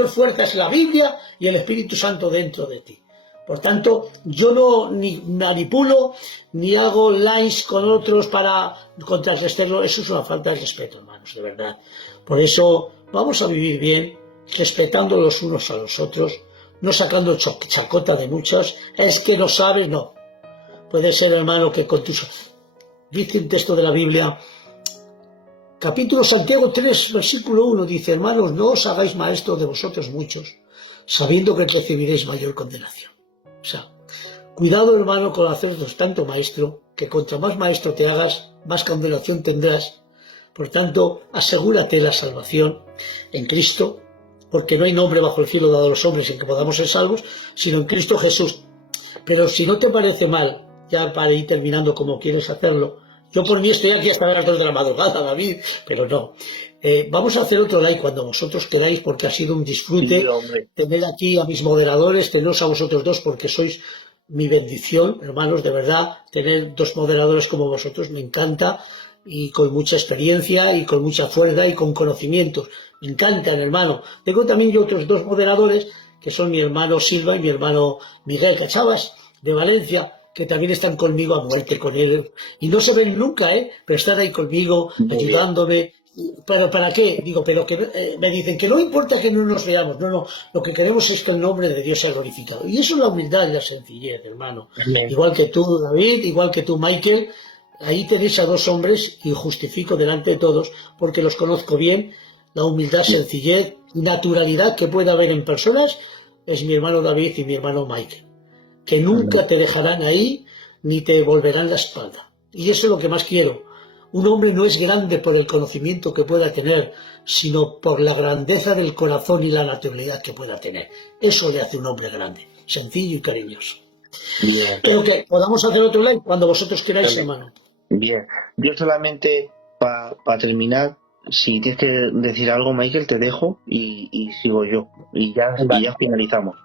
fuerza es la Biblia y el Espíritu Santo dentro de ti. Por tanto, yo no ni manipulo, ni hago likes con otros para contrarrestarlo. Eso es una falta de respeto, hermanos, de verdad. Por eso, vamos a vivir bien, respetando los unos a los otros, no sacando chacota de muchos. Es que no sabes, no. Puede ser, hermano, que con tus... Dice un texto de la Biblia, capítulo Santiago 3, versículo 1, dice, hermanos, no os hagáis maestros de vosotros muchos, sabiendo que recibiréis mayor condenación. O sea, cuidado, hermano, con hacernos tanto maestro, que contra más maestro te hagas, más condenación tendrás. Por tanto, asegúrate la salvación en Cristo, porque no hay nombre bajo el cielo dado a los hombres en que podamos ser salvos, sino en Cristo Jesús. Pero si no te parece mal, ya para ir terminando como quieres hacerlo, yo por mí estoy aquí hasta las 2 de la madrugada, David, pero no. Vamos a hacer otro like cuando vosotros queráis, porque ha sido un disfrute tener aquí a mis moderadores, teneros a vosotros dos, porque sois mi bendición, hermanos, de verdad, tener dos moderadores como vosotros me encanta, y con mucha experiencia, y con mucha fuerza, y con conocimientos. Me encantan, hermano. Tengo también yo otros dos moderadores, que son mi hermano Silva y mi hermano Miguel, ¿cachabas? de Valencia, que también están conmigo a muerte con él. Y no se ven nunca, pero están ahí conmigo, ayudándome. ¿Pero para qué? Digo, pero que me dicen que no importa que no nos veamos, no, lo que queremos es que el nombre de Dios sea glorificado. Y eso es la humildad y la sencillez, hermano. Bien. Igual que tú, David, igual que tú, Michael, ahí tenéis a dos hombres y justifico delante de todos, porque los conozco bien, la humildad, sencillez, naturalidad que puede haber en personas, es mi hermano David y mi hermano Michael, que nunca te dejarán ahí ni te volverán la espalda. Y eso es lo que más quiero. Un hombre no es grande por el conocimiento que pueda tener, sino por la grandeza del corazón y la naturalidad que pueda tener. Eso le hace un hombre grande, sencillo y cariñoso. Bien. Creo que podamos hacer otro live cuando vosotros queráis, hermano. Bien. Yo solamente, para terminar, si tienes que decir algo, Michael, te dejo y sigo yo. Y ya finalizamos.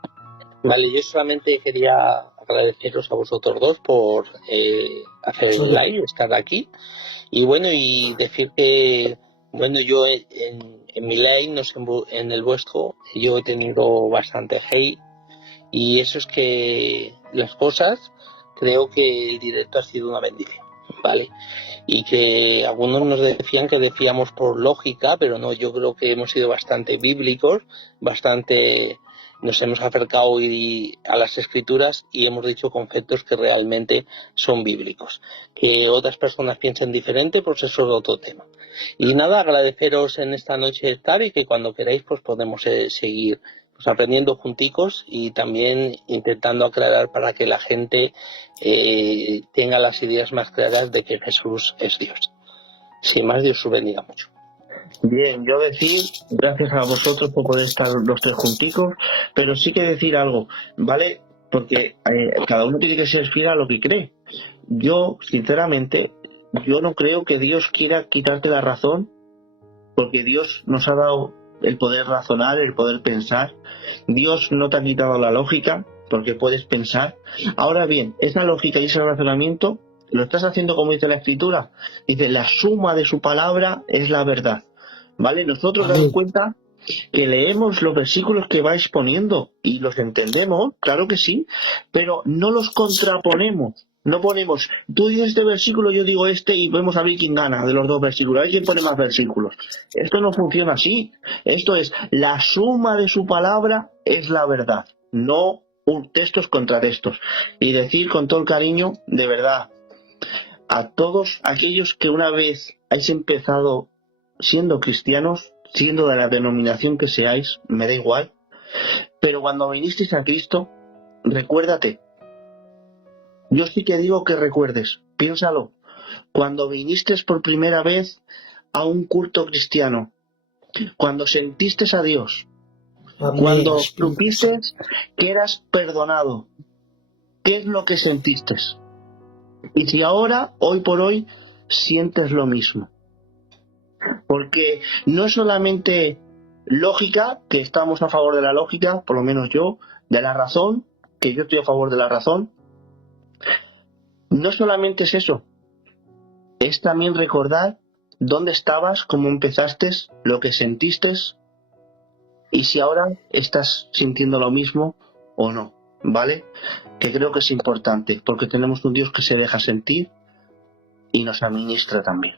Vale, yo solamente quería agradeceros a vosotros dos por hacer el live, estar aquí. Y bueno, y decir que, bueno, yo en mi live, no sé, en el vuestro, yo he tenido bastante hate. Y eso es que las cosas, creo que el directo ha sido una bendición, ¿vale? Y que algunos nos decían que decíamos por lógica, pero no, yo creo que hemos sido bastante bíblicos, nos hemos acercado a las escrituras y hemos dicho conceptos que realmente son bíblicos. Que otras personas piensen diferente, pues eso es otro tema. Y nada, agradeceros en esta noche estar y que cuando queráis pues podemos seguir pues aprendiendo junticos y también intentando aclarar para que la gente tenga las ideas más claras de que Jesús es Dios. Sin más, Dios os bendiga mucho. Bien, yo decir, gracias a vosotros por poder estar los tres junticos, pero sí que decir algo, ¿vale? Porque cada uno tiene que ser fiel a lo que cree. Yo, sinceramente, yo no creo que Dios quiera quitarte la razón, porque Dios nos ha dado el poder razonar, el poder pensar. Dios no te ha quitado la lógica, porque puedes pensar. Ahora bien, esa lógica y ese razonamiento lo estás haciendo como dice la Escritura. Dice, la suma de su palabra es la verdad. ¿Vale? Nosotros damos cuenta que leemos los versículos que vais poniendo y los entendemos, claro que sí, pero no los contraponemos. No ponemos, tú dices este versículo, yo digo este y vamos a ver quién gana de los dos versículos, a ver quién pone más versículos. Esto no funciona así. Esto es, la suma de su palabra es la verdad, no textos contra textos. Y decir con todo el cariño, de verdad, a todos aquellos que una vez habéis empezado siendo cristianos, siendo de la denominación que seáis, me da igual, pero cuando vinisteis a Cristo, recuérdate. Yo sí que digo que recuerdes, piénsalo. Cuando viniste por primera vez a un culto cristiano, cuando sentiste a Dios, cuando supiste que eras perdonado, ¿qué es lo que sentiste? Y si ahora, hoy por hoy, sientes lo mismo. Porque no es solamente lógica, que estamos a favor de la lógica, por lo menos yo, de la razón, que yo estoy a favor de la razón. No solamente es eso, es también recordar dónde estabas, cómo empezaste, lo que sentiste y si ahora estás sintiendo lo mismo o no, ¿vale? Que creo que es importante, porque tenemos un Dios que se deja sentir y nos administra también.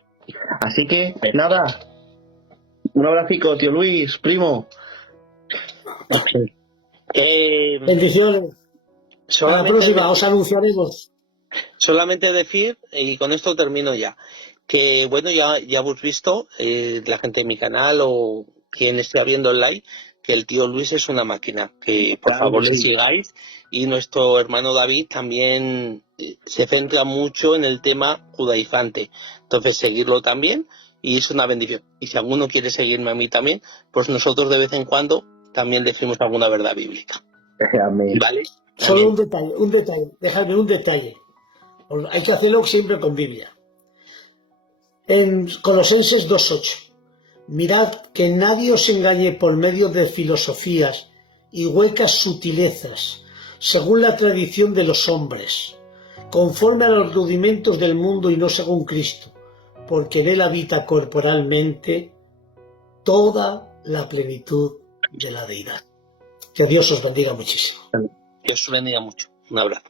Así que, nada, un abracico, tío Luis, primo. Bendiciones. A la próxima os anunciaremos. Solamente decir, y con esto termino ya, que bueno, ya habéis visto, la gente de mi canal o quien esté viendo el live, que el tío Luis es una máquina, que por favor le sigáis, y nuestro hermano David también se centra mucho en el tema judaizante, entonces seguirlo también, y es una bendición. Y si alguno quiere seguirme a mí también, pues nosotros de vez en cuando también decimos alguna verdad bíblica. Amén. ¿Vale? Solo un detalle, déjame un detalle. Hay que hacerlo siempre con Biblia. En Colosenses 2:8. Mirad que nadie os engañe por medio de filosofías y huecas sutilezas, según la tradición de los hombres, conforme a los rudimentos del mundo y no según Cristo, porque en él habita corporalmente toda la plenitud de la deidad. Que Dios os bendiga muchísimo. Dios os bendiga mucho. Un abrazo.